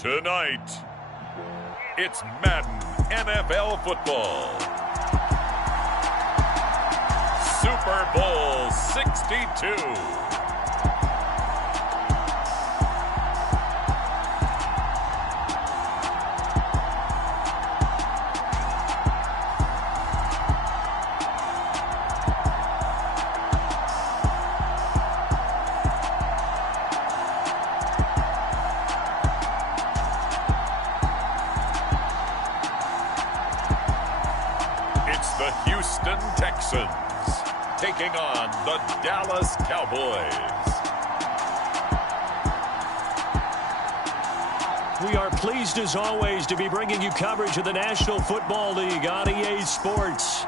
Tonight, it's Madden NFL football. Super Bowl 62. The Houston Texans taking on the Dallas Cowboys. We are pleased as always to be bringing you coverage of the National Football League on EA Sports.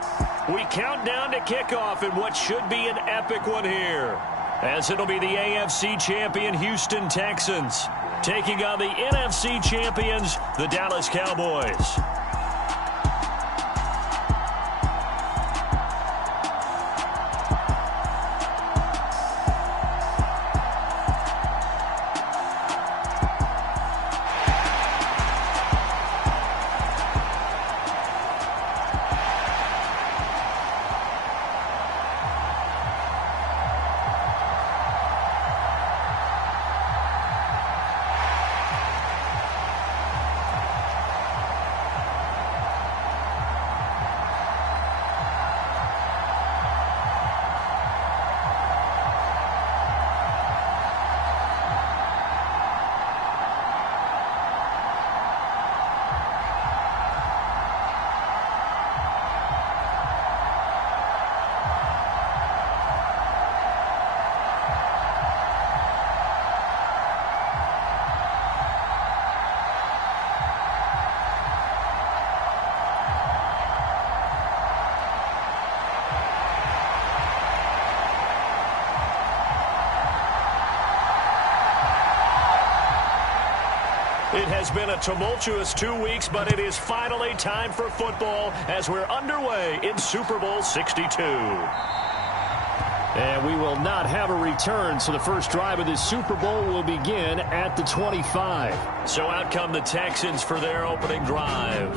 We count down to kickoff in what should be an epic one here, as it'll be the AFC champion Houston Texans taking on the NFC champions, the Dallas Cowboys. It has been a tumultuous 2 weeks, but it is finally time for football as we're underway in Super Bowl 62. And we will not have a return, so the first drive of this Super Bowl will begin at the 25. So out come the Texans for their opening drive.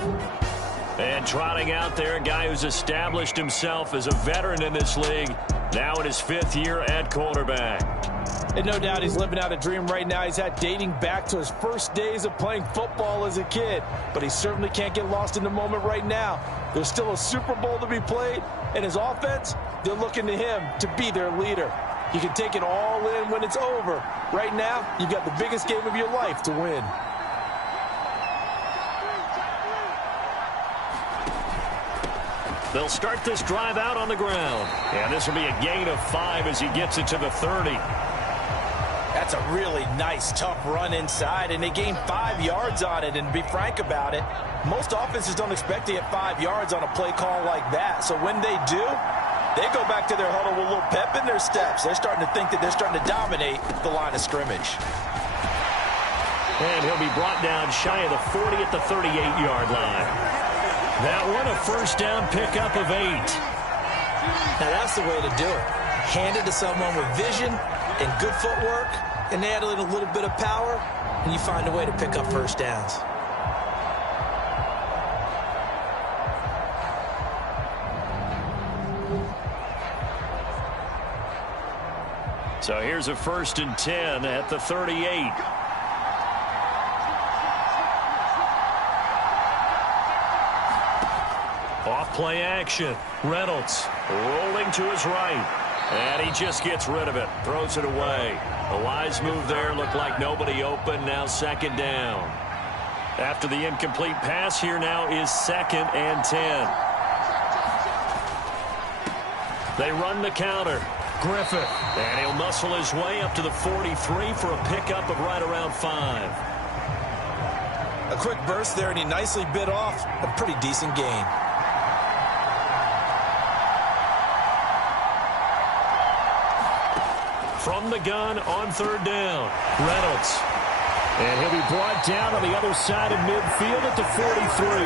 And trotting out there, a guy who's established himself as a veteran in this league, now in his 5th year at quarterback. And no doubt he's living out a dream right now. He's had dating back to his first days of playing football as a kid. But he certainly can't get lost in the moment right now. There's still a Super Bowl to be played. And his offense, they're looking to him to be their leader. You can take it all in when it's over. Right now, you've got the biggest game of your life to win. They'll start this drive out on the ground. And this will be a gain of 5 as he gets it to the 30. That's a really nice, tough run inside, and they gained 5 yards on it. And to be frank about it, most offenses don't expect to get 5 yards on a play call like that. So when they do, they go back to their huddle with a little pep in their steps. They're starting to think that they're starting to dominate the line of scrimmage. And he'll be brought down shy of the 40 at the 38-yard line. That one a first down pickup of 8. Now that's the way to do it. Hand it to someone with vision and good footwork, and add a little bit of power, and you find a way to pick up first downs. So here's a 1st and 10 at the 38. Off play action. Reynolds rolling to his right. And he just gets rid of it. Throws it away. A wise move there. Looked like nobody open. Now 2nd down. After the incomplete pass, here now is 2nd and 10. They run the counter. Griffith. And he'll muscle his way up to the 43 for a pickup of right around 5. A quick burst there, and he nicely bit off a pretty decent gain. From the gun on 3rd down. Reynolds. And he'll be brought down on the other side of midfield at the 43.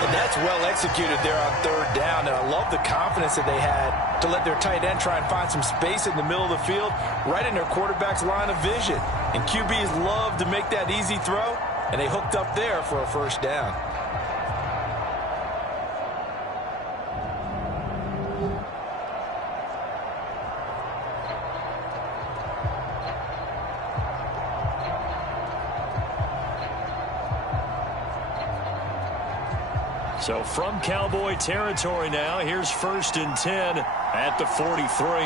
And that's That's well executed there on third down, and I love the confidence that they had to let their tight end try and find some space in the middle of the field, right in their quarterback's line of vision. And QBs love to make that easy throw, and they hooked up there for a first down. So from Cowboy territory now, here's 1st and 10 at the 43.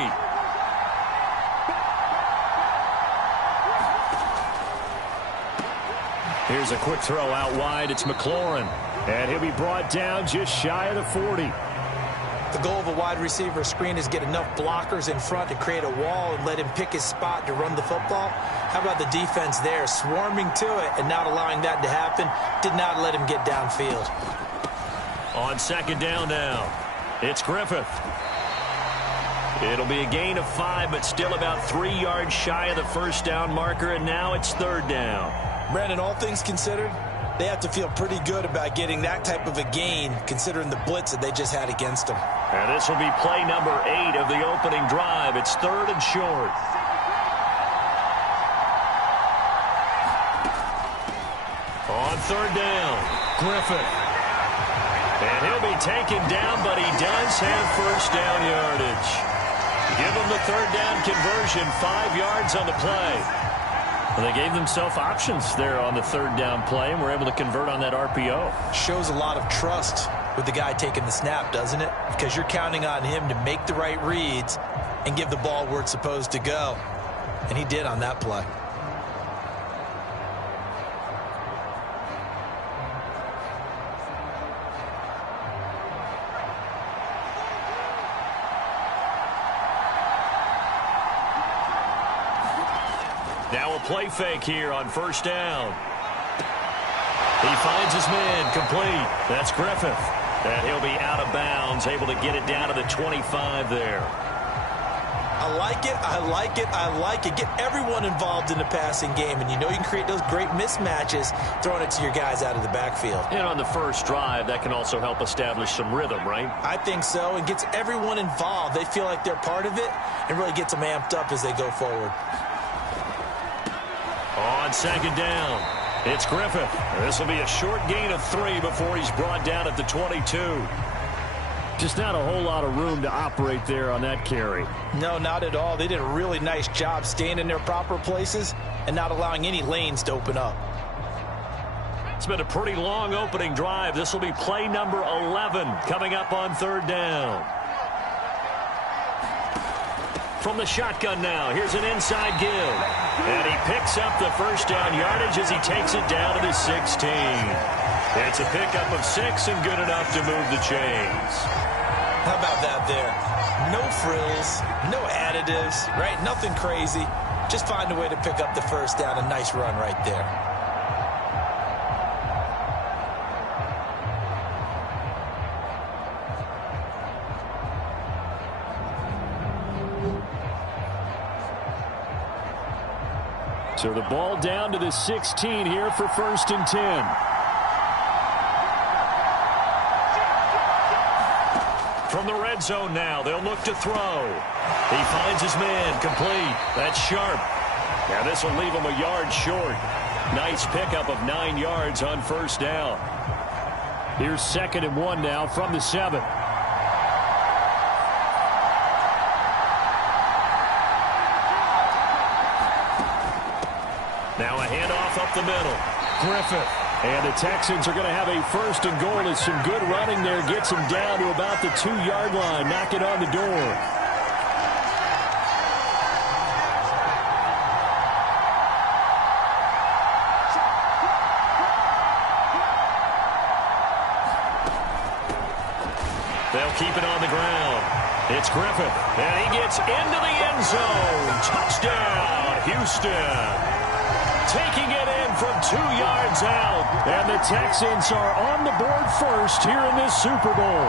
Here's a quick throw out wide. It's McLaurin. And he'll be brought down just shy of the 40. The goal of a wide receiver screen is get enough blockers in front to create a wall and let him pick his spot to run the football. How about the defense there, swarming to it and not allowing that to happen? Did not let him get downfield. On 2nd down now, it's Griffith. It'll be a gain of 5, but still about 3 yards shy of the first down marker, and now it's 3rd down. Brandon, all things considered, they have to feel pretty good about getting that type of a gain, considering the blitz that they just had against them. And this will be play number 8 of the opening drive. It's 3rd and short. On 3rd down, Griffith. And he'll be taken down, but he does have first down yardage. Give him the 3rd down conversion, 5 yards on the play. Well, they gave themselves options there on the 3rd down play, and were able to convert on that RPO. Shows a lot of trust with the guy taking the snap, doesn't it? Because you're counting on him to make the right reads and give the ball where it's supposed to go. And he did on that play. Now a play fake here on 1st down. He finds his man, complete. That's Griffith. And he'll be out of bounds, able to get it down to the 25 there. I like it, I like it, I like it. Get everyone involved in the passing game, and you know you can create those great mismatches throwing it to your guys out of the backfield. And on the first drive, that can also help establish some rhythm, right? I think so, and gets everyone involved. They feel like they're part of it, and really gets them amped up as they go forward. On 2nd down, it's Griffith. This will be a short gain of 3 before he's brought down at the 22. Just not a whole lot of room to operate there on that carry. No, not at all. They did a really nice job staying in their proper places and not allowing any lanes to open up. It's been a pretty long opening drive. This will be play number 11 coming up on 3rd down. From the shotgun now, here's an inside give. And he picks up the first down yardage as he takes it down to the 16. It's a pickup of 6 and good enough to move the chains. How about that there? No frills, no additives, right? Nothing crazy. Just find a way to pick up the first down. A nice run right there. So the ball down to the 16 here for 1st and 10. From the red zone now, they'll look to throw. He finds his man, complete. That's Sharp. Now this will leave him a yard short. Nice pickup of 9 yards on 1st down. Here's 2nd and 1 now from the 7. Now a handoff up the middle. Griffith. And the Texans are going to have a 1st and goal. As some good running there gets him down to about the 2-yard line. Knock it on the door. They'll keep it on the ground. It's Griffith. And he gets into the end zone. Touchdown, Houston. Taking it in from 2 yards out. And the Texans are on the board first here in this Super Bowl.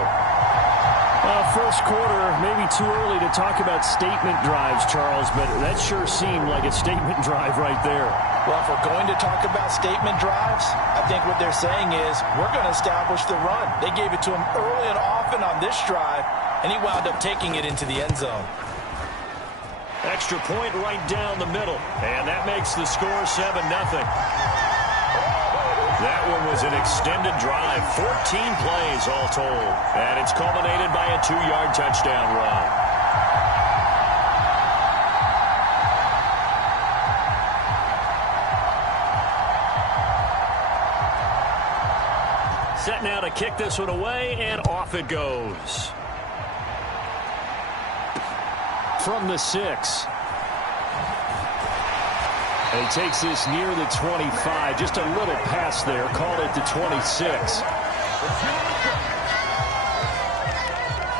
First quarter, maybe too early to talk about statement drives, Charles, but that sure seemed like a statement drive right there. Well, if we're going to talk about statement drives, I think what they're saying is we're going to establish the run. They gave it to him early and often on this drive, and he wound up taking it into the end zone. Extra point right down the middle, and that makes the score 7-0. That one was an extended drive, 14 plays all told, and it's culminated by a 2-yard touchdown run. Set now to kick this one away, and off it goes. From the 6. And he takes this near the 25. Just a little pass there. Called it the 26.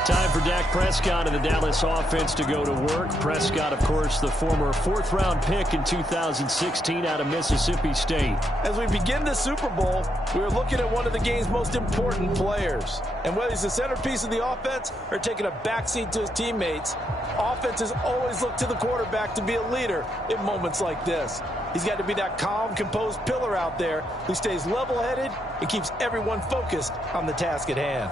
Time for Dak Prescott and the Dallas offense to go to work. Prescott, of course, the former 4th-round pick in 2016 out of Mississippi State. As we begin the Super Bowl, we're looking at one of the game's most important players. And whether he's the centerpiece of the offense or taking a backseat to his teammates, offenses always look to the quarterback to be a leader in moments like this. He's got to be that calm, composed pillar out there who stays level-headed and keeps everyone focused on the task at hand.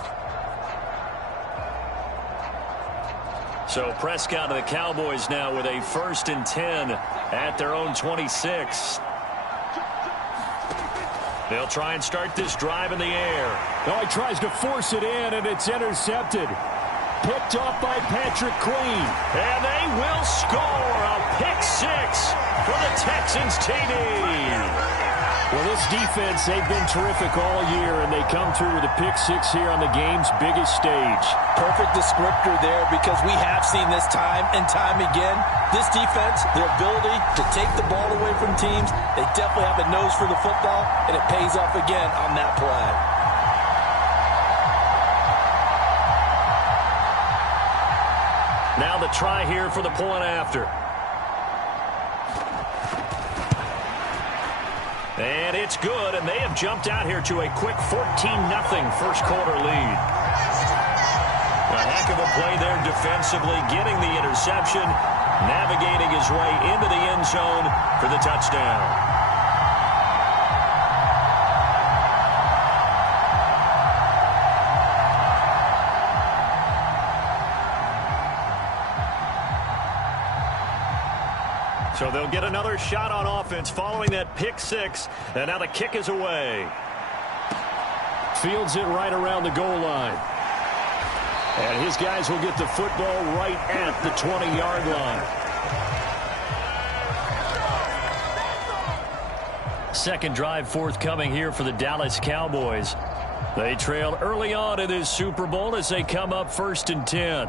So Prescott of the Cowboys now with a 1st and 10 at their own 26. They'll try and start this drive in the air. Oh, he tries to force it in, and it's intercepted. Picked off by Patrick Queen. And they will score a pick-6 for the Texans TD. Well, this defense, they've been terrific all year, and they come through with a pick-6 here on the game's biggest stage. Perfect descriptor there, because we have seen this time and time again. This defense, their ability to take the ball away from teams, they definitely have a nose for the football, and it pays off again on that play. Now the try here for the point after. And it's good, and they have jumped out here to a quick 14-0 first-quarter lead. A heck of a play there defensively, getting the interception, navigating his way into the end zone for the touchdown. So they'll get another shot on offense following that pick-6, and now the kick is away. Fields it right around the goal line. And his guys will get the football right at the 20-yard line. Second drive forthcoming here for the Dallas Cowboys. They trailed early on in this Super Bowl as they come up 1st and 10.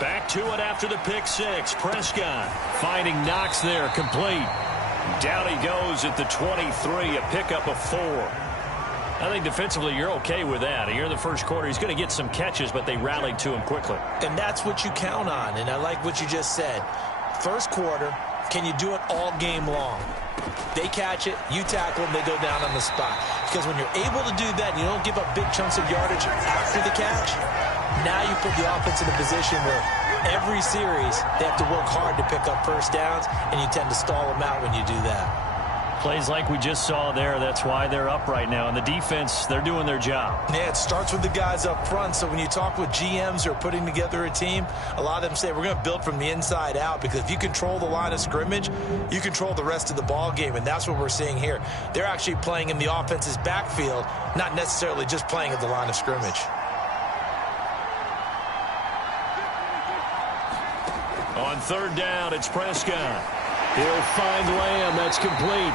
Back to it after the pick-6. Prescott finding Knox there, complete. Down he goes at the 23, a pickup of 4. I think defensively you're okay with that. Here in the first quarter, he's going to get some catches, but they rallied to him quickly. And that's what you count on, and I like what you just said. First quarter, can you do it all game long? They catch it, you tackle them, they go down on the spot. Because when you're able to do that, you don't give up big chunks of yardage after the catch, now you put the offense in a position where every series they have to work hard to pick up first downs, and you tend to stall them out when you do that. Plays like we just saw there, that's why they're up right now. And the defense, they're doing their job. Yeah, it starts with the guys up front. So when you talk with GMs who are putting together a team, a lot of them say we're going to build from the inside out, because if you control the line of scrimmage, you control the rest of the ball game, and that's what we're seeing here. They're actually playing in the offense's backfield, not necessarily just playing at the line of scrimmage. On third down, it's Prescott. He'll find Lamb. That's complete.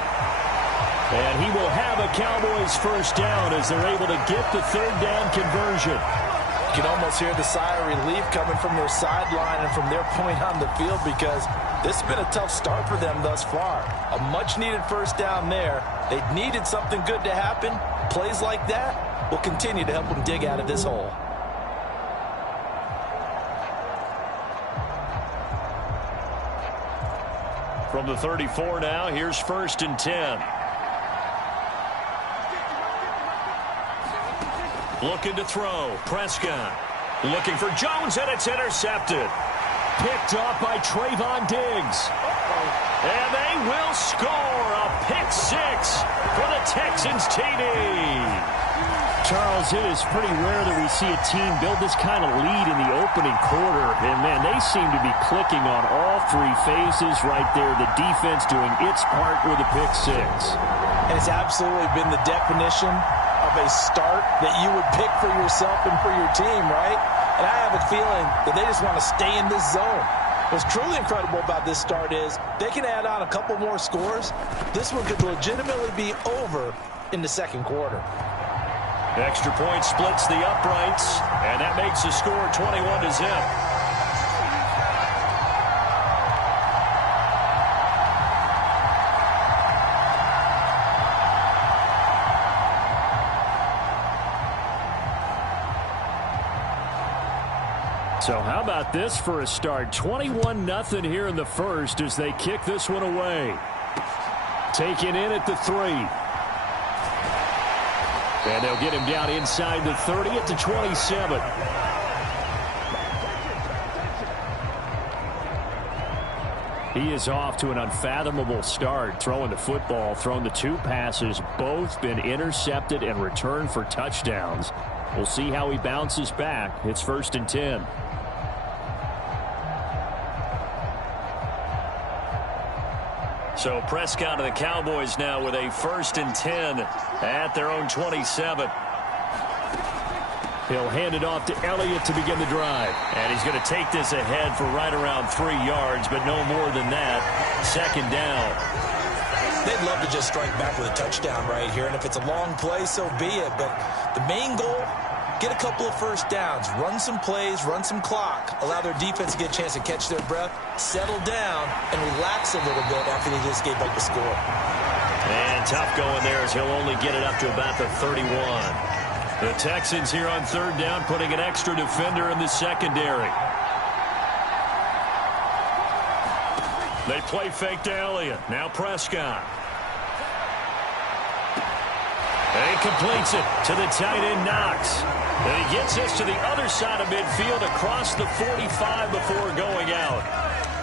And he will have a Cowboys first down as they're able to get the third down conversion. You can almost hear the sigh of relief coming from their sideline and from their point on the field, because this has been a tough start for them thus far. A much-needed first down there. They needed something good to happen. Plays like that will continue to help them dig out of this hole. From the 34 now, here's 1st and 10. Looking to throw. Prescott. Looking for Jones, and it's intercepted. Picked off by Trayvon Diggs. And they will score a pick six for the Texans TD. Charles, it is pretty rare that we see a team build this kind of lead in the opening quarter. And, man, they seem to be clicking on all three phases right there. The defense doing its part with a pick six. And it's absolutely been the definition of a start that you would pick for yourself and for your team, right? And I have a feeling that they just want to stay in this zone. What's truly incredible about this start is they can add on a couple more scores. This one could legitimately be over in the second quarter. Extra point splits the uprights, and that makes the score 21-0. So how about this for a start? 21-0 here in the first as they kick this one away. Taken in at the 3. And they'll get him down inside the 30 at the 27. He is off to an unfathomable start throwing the football, thrown the 2 passes, both been intercepted and returned for touchdowns. We'll see how he bounces back. It's 1st and 10. So Prescott of the Cowboys now with a 1st and 10 at their own 27. He'll hand it off to Elliott to begin the drive. And he's going to take this ahead for right around 3 yards, but no more than that. 2nd down. They'd love to just strike back with a touchdown right here, and if it's a long play, so be it. But the main goal, get a couple of first downs, run some plays, run some clock, allow their defense to get a chance to catch their breath, settle down, and relax a little bit after they just gave up the score. And tough going there as he'll only get it up to about the 31. The Texans here on 3rd down putting an extra defender in the secondary. They play fake to Elliott. Now Prescott. And he completes it to the tight end Knox. And he gets this to the other side of midfield across the 45 before going out.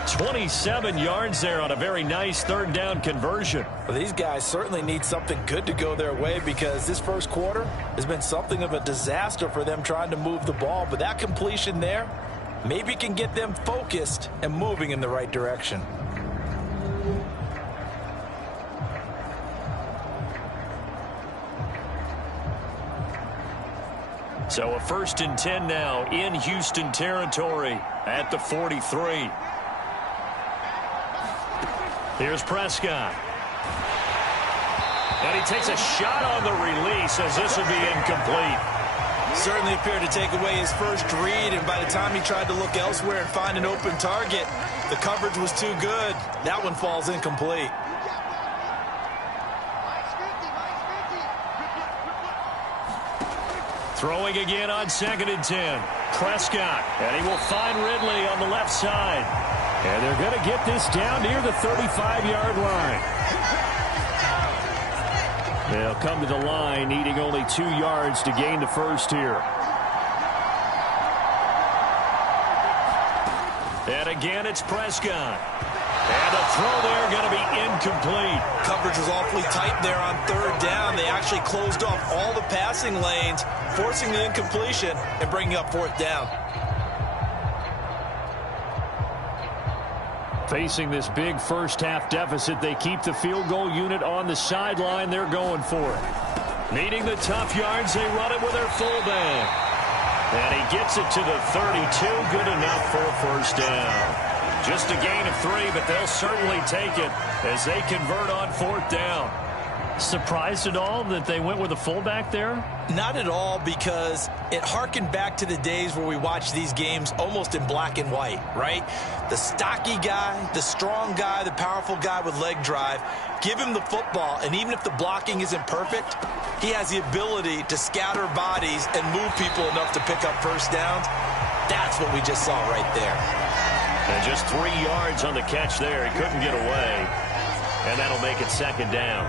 27 yards there on a very nice 3rd down conversion. Well, these guys certainly need something good to go their way because this first quarter has been something of a disaster for them trying to move the ball. But that completion there maybe can get them focused and moving in the right direction. So a 1st and 10 now in Houston territory at the 43. Here's Prescott. And he takes a shot on the release as this would be incomplete. Certainly appeared to take away his first read, and by the time he tried to look elsewhere and find an open target, the coverage was too good. That one falls incomplete. Throwing again on 2nd and 10. Prescott, and he will find Ridley on the left side. And they're going to get this down near the 35-yard line. They'll come to the line, needing only 2 yards to gain the first here. And again, it's Prescott. And the throw there going to be incomplete. Coverage was awfully tight there on 3rd down. They actually closed off all the passing lanes, forcing the incompletion and bringing up 4th down. Facing this big first-half deficit, they keep the field goal unit on the sideline. They're going for it. Needing the tough yards, they run it with their fullback. And he gets it to the 32. Good enough for a 1st down. Just a gain of 3, but they'll certainly take it as they convert on 4th down. Surprised at all that they went with a fullback there? Not at all, because it harkened back to the days where we watched these games almost in black and white, right? The stocky guy, the strong guy, the powerful guy with leg drive. Give him the football, and even if the blocking isn't perfect, he has the ability to scatter bodies and move people enough to pick up 1st downs. That's what we just saw right there. And just 3 yards on the catch there. He couldn't get away. And that'll make it second down.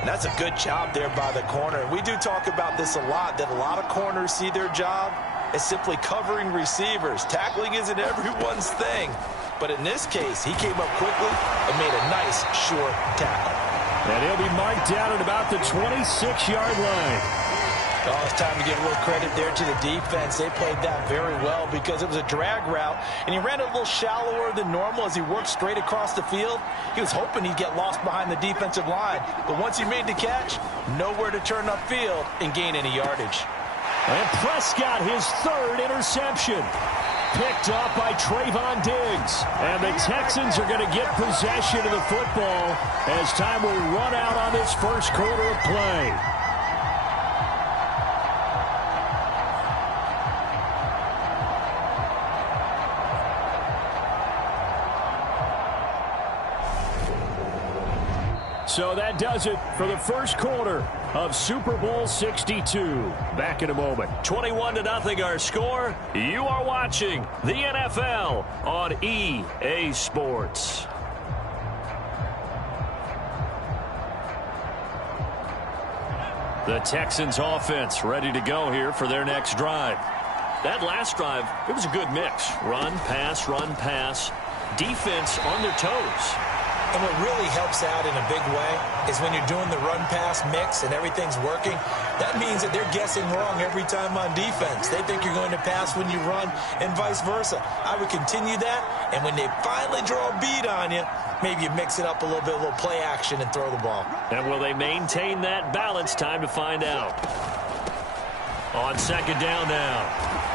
And that's a good job there by the corner. We do talk about this a lot, that a lot of corners see their job as simply covering receivers. Tackling isn't everyone's thing. But in this case, he came up quickly and made a nice short tackle. And he'll be marked down at about the 26-yard line. Oh, it's time to give a little credit there to the defense. They played that very well because it was a drag route, and he ran a little shallower than normal as he worked straight across the field. He was hoping he'd get lost behind the defensive line, but once he made the catch, nowhere to turn upfield and gain any yardage. And Prescott, his third interception. Picked up by Trayvon Diggs. And the Texans are going to get possession of the football as time will run out on this first quarter of play. So that does it for the first quarter of Super Bowl 62. Back in a moment. 21-0 our score. You are watching the NFL on EA Sports. The Texans offense ready to go here for their next drive. That last drive, it was a good mix. Run, pass, defense on their toes. And what really helps out in a big way is when you're doing the run-pass mix and everything's working, that means that they're guessing wrong every time on defense. They think you're going to pass when you run and vice versa. I would continue that, and when they finally draw a bead on you, maybe you mix it up a little bit, a little play action and throw the ball. And will they maintain that balance? Time to find out. On second down now,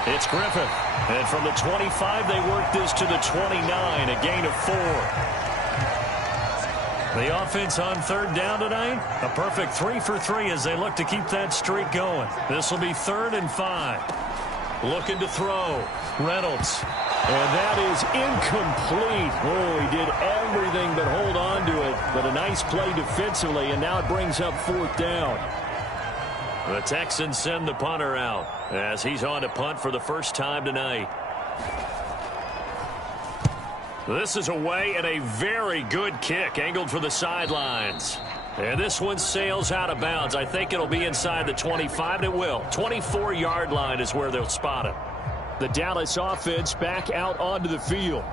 it's Griffith. And from the 25, they work this to the 29, a gain of 4. The offense on third down tonight, a perfect 3 for 3 as they look to keep that streak going. This will be 3rd and 5. Looking to throw. Reynolds. And that is incomplete. Oh, he did everything but hold on to it. But a nice play defensively, and now it brings up 4th down. The Texans send the punter out as he's on to punt for the first time tonight. This is away and a very good kick angled for the sidelines. And this one sails out of bounds. I think it'll be inside the 25, and it will. 24-yard line is where they'll spot it. The Dallas offense back out onto the field.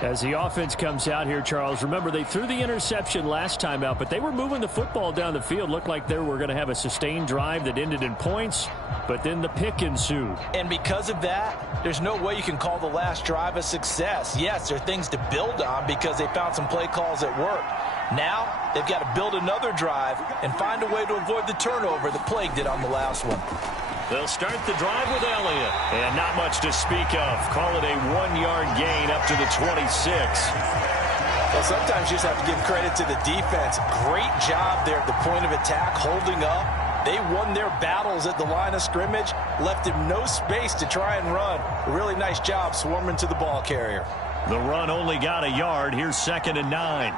As the offense comes out here, Charles, remember they threw the interception last time out, but they were moving the football down the field. Looked like they were going to have a sustained drive that ended in points, but then the pick ensued. And because of that, there's no way you can call the last drive a success. Yes, there are things to build on because they found some play calls that worked. Now, they've got to build another drive and find a way to avoid the turnover that plagued it on the last one. They'll start the drive with Elliott. And not much to speak of. Call it a 1-yard gain up to the 26. Well, sometimes you just have to give credit to the defense. Great job there at the point of attack, holding up. They won their battles at the line of scrimmage, left him no space to try and run. A really nice job swarming to the ball carrier. The run only got a yard. Here's 2nd and 9.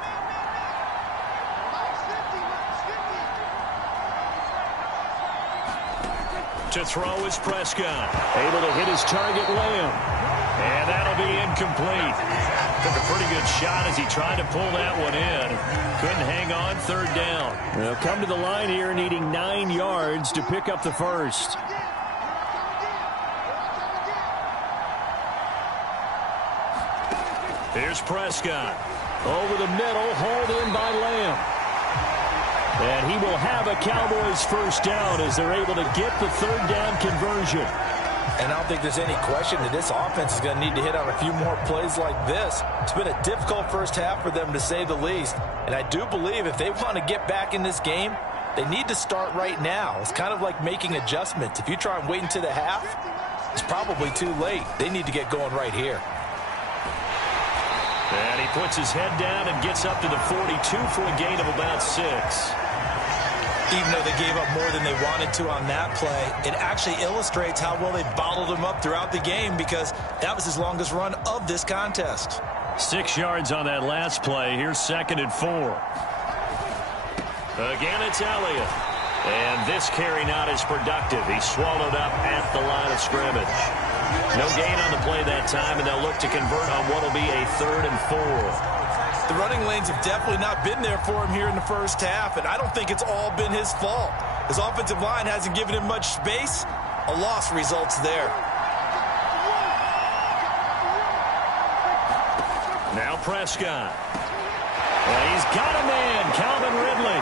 To throw is Prescott. Able to hit his target, Lamb. And that'll be incomplete. Took a pretty good shot as he tried to pull that one in. Couldn't hang on, 3rd down. They'll come to the line here needing 9 yards to pick up the first. Here's Prescott. Over the middle, hauled in by Lamb. And he will have a Cowboys first down as they're able to get the 3rd down conversion. And I don't think there's any question that this offense is going to need to hit on a few more plays like this. It's been a difficult first half for them, to say the least. And I do believe if they want to get back in this game, they need to start right now. It's kind of like making adjustments. If you try and wait until the half, it's probably too late. They need to get going right here. And he puts his head down and gets up to the 42 for a gain of about 6. Even though they gave up more than they wanted to on that play, it actually illustrates how well they bottled him up throughout the game because that was his longest run of this contest. 6 yards on that last play. Here's 2nd and 4. Again, it's Elliott. And this carry not as productive. He's swallowed up at the line of scrimmage. No gain on the play that time, and they'll look to convert on what will be a 3rd and 4. The running lanes have definitely not been there for him here in the first half, and I don't think it's all been his fault. His offensive line hasn't given him much space. A loss results there. Now Prescott. And he's got a man, Calvin Ridley.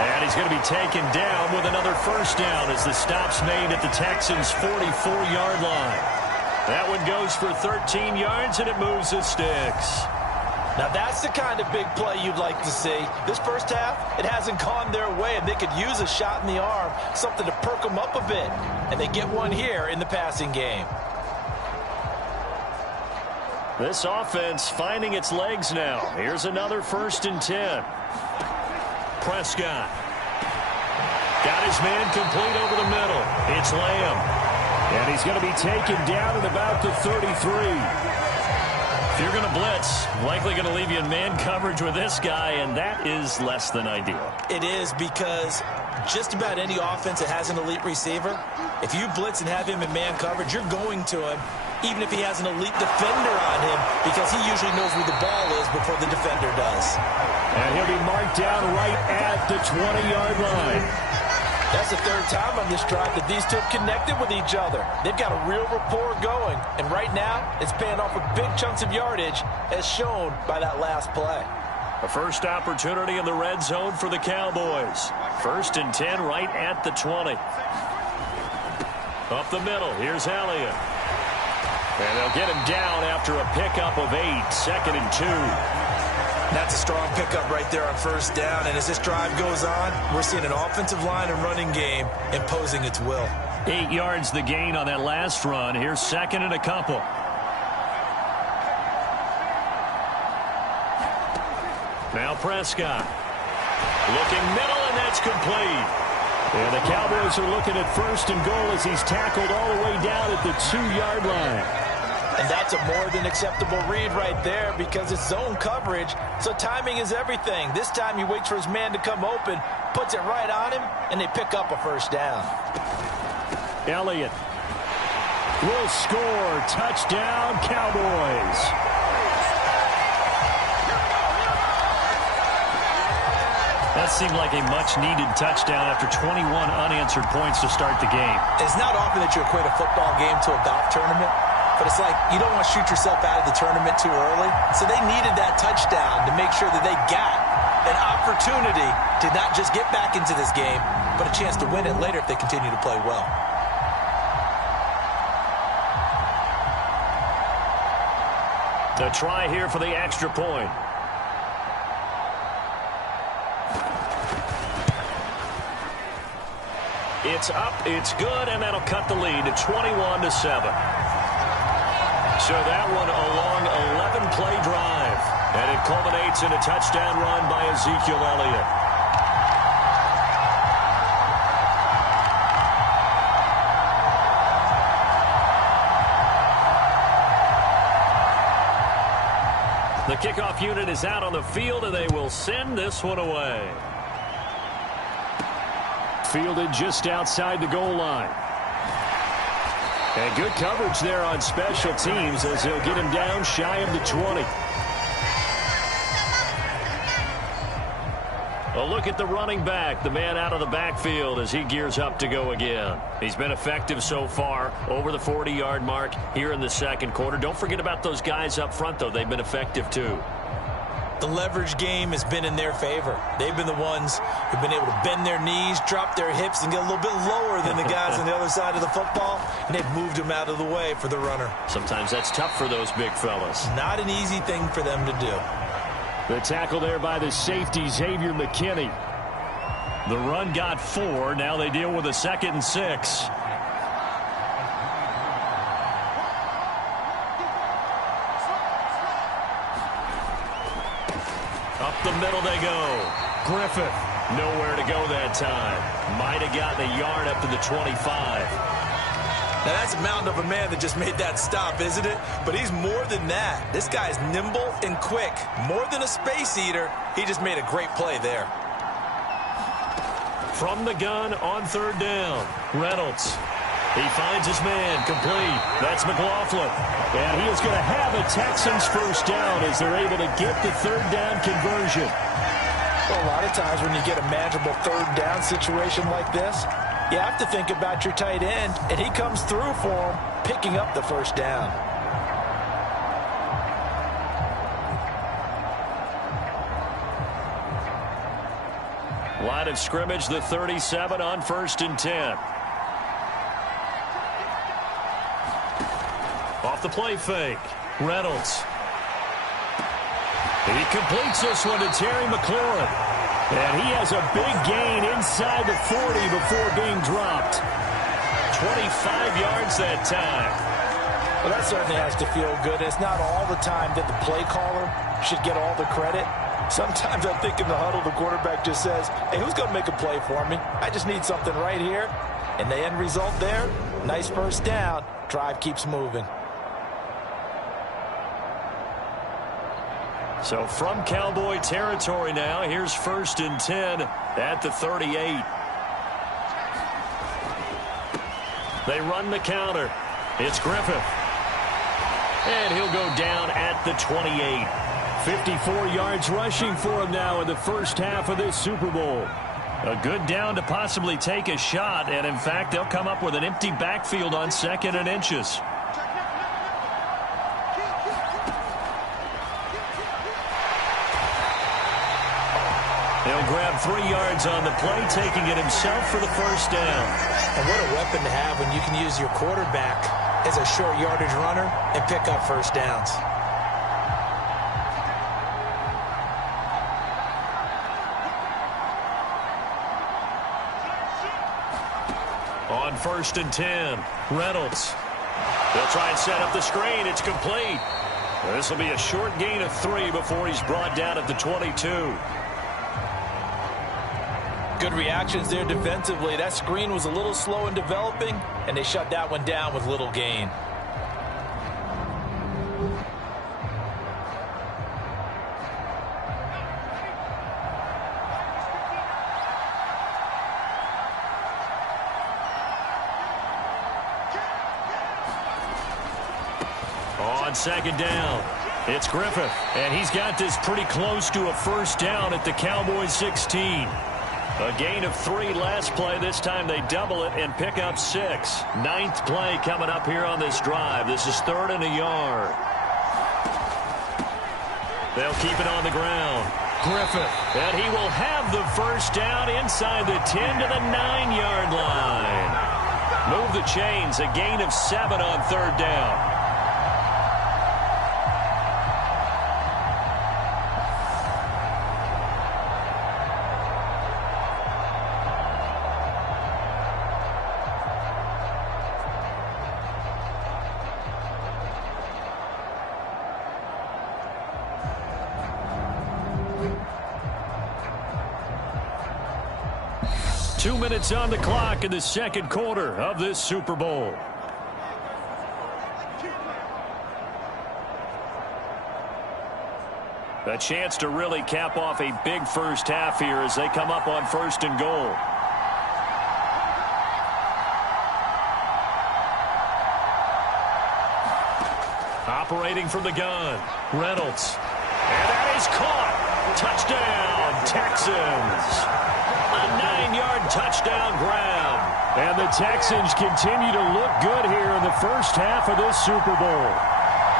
And he's going to be taken down with another first down as the stop's made at the Texans' 44-yard line. That one goes for 13 yards, and it moves the sticks. Now that's the kind of big play you'd like to see. This first half, it hasn't gone their way, and they could use a shot in the arm, something to perk them up a bit. And they get one here in the passing game. This offense finding its legs now. Here's another 1st and 10. Prescott. Got his man complete over the middle. It's Lamb. And he's going to be taken down at about the 33. If you're going to blitz, likely going to leave you in man coverage with this guy, and that is less than ideal. It is, because just about any offense that has an elite receiver, if you blitz and have him in man coverage, you're going to him, even if he has an elite defender on him, because he usually knows where the ball is before the defender does. And he'll be marked down right at the 20-yard line. That's the 3rd time on this drive that these two have connected with each other. They've got a real rapport going, and right now it's paying off with big chunks of yardage, as shown by that last play. A first opportunity in the red zone for the Cowboys. 1st and 10 right at the 20. Up the middle, here's Elliott. And they'll get him down after a pickup of 8, 2nd and 2. That's a strong pickup right there on first down, and as this drive goes on, we're seeing an offensive line and running game imposing its will. 8 yards the gain on that last run. Here's 2nd and a couple. Now Prescott. Looking middle, and that's complete. And the Cowboys are looking at 1st and goal as he's tackled all the way down at the 2-yard line. And that's a more than acceptable read right there, because it's zone coverage, so timing is everything. This time he waits for his man to come open, puts it right on him, and they pick up a first down. Elliott will score. Touchdown, Cowboys. That seemed like a much-needed touchdown after 21 unanswered points to start the game. It's not often that you equate a football game to a golf tournament, but it's like you don't want to shoot yourself out of the tournament too early. So they needed that touchdown to make sure that they got an opportunity to not just get back into this game, but a chance to win it later if they continue to play well. The try here for the extra point. It's up, it's good, and that'll cut the lead to 21-7. So that one a long 11-play drive, and it culminates in a touchdown run by Ezekiel Elliott. The kickoff unit is out on the field, and they will send this one away. Fielded just outside the goal line. And good coverage there on special teams as they'll get him down shy of the 20. A look at the running back, the man out of the backfield as he gears up to go again. He's been effective so far, over the 40-yard mark here in the 2nd quarter. Don't forget about those guys up front, though. They've been effective, too. The leverage game has been in their favor. They've been the ones who've been able to bend their knees, drop their hips, and get a little bit lower than the guys on the other side of the football, and they've moved them out of the way for the runner. Sometimes that's tough for those big fellas. Not an easy thing for them to do. The tackle there by the safety, Xavier McKinney. The run got 4. Now they deal with a 2nd and 6. Up the middle they go. Griffith, nowhere to go that time. Might have gotten a yard up to the 25. Now that's a mountain of a man that just made that stop, isn't it? But he's more than that. This guy's nimble and quick. More than a space eater, he just made a great play there. From the gun on 3rd down, Reynolds. He finds his man, complete. That's McLaughlin. And he is going to have a Texans first down as they're able to get the third down conversion. Well, a lot of times when you get a manageable third down situation like this, you have to think about your tight end, and he comes through for him, picking up the first down. Line of scrimmage, the 37 on 1st and 10. Off the play fake. Reynolds. He completes this one to Terry McLaurin. And he has a big gain inside the 40 before being dropped. 25 yards that time. Well, that certainly has to feel good. It's not all the time that the play caller should get all the credit. Sometimes I think in the huddle, the quarterback just says, hey, who's going to make a play for me? I just need something right here. And the end result there, nice first down. Drive keeps moving. So from Cowboy territory now, here's 1st and 10 at the 38. They run the counter. It's Griffith. And he'll go down at the 28. 54 yards rushing for him now in the first half of this Super Bowl. A good down to possibly take a shot, and in fact, they'll come up with an empty backfield on 2nd and inches. He'll grab 3 yards on the play, taking it himself for the first down. And what a weapon to have when you can use your quarterback as a short yardage runner and pick up first downs. On 1st and 10, Reynolds. They'll try and set up the screen. It's complete. This will be a short gain of 3 before he's brought down at the 22. Good reactions there defensively. That screen was a little slow in developing, and they shut that one down with little gain. On 2nd down, it's Griffith, and he's got this pretty close to a first down at the Cowboys 16. A gain of 3 last play. This time they double it and pick up 6. 9th play coming up here on this drive. This is 3rd and a yard. They'll keep it on the ground. Griffith, and he will have the first down inside the 10 to the 9-yard line. Move the chains. A gain of 7 on 3rd down. Two minutes on the clock in the second quarter of this Super Bowl. A chance to really cap off a big first half here as they come up on 1st and goal. Operating from the gun, Reynolds. And that is caught. Touchdown, Texans. A 9-yard touchdown grab. And the Texans continue to look good here in the first half of this Super Bowl.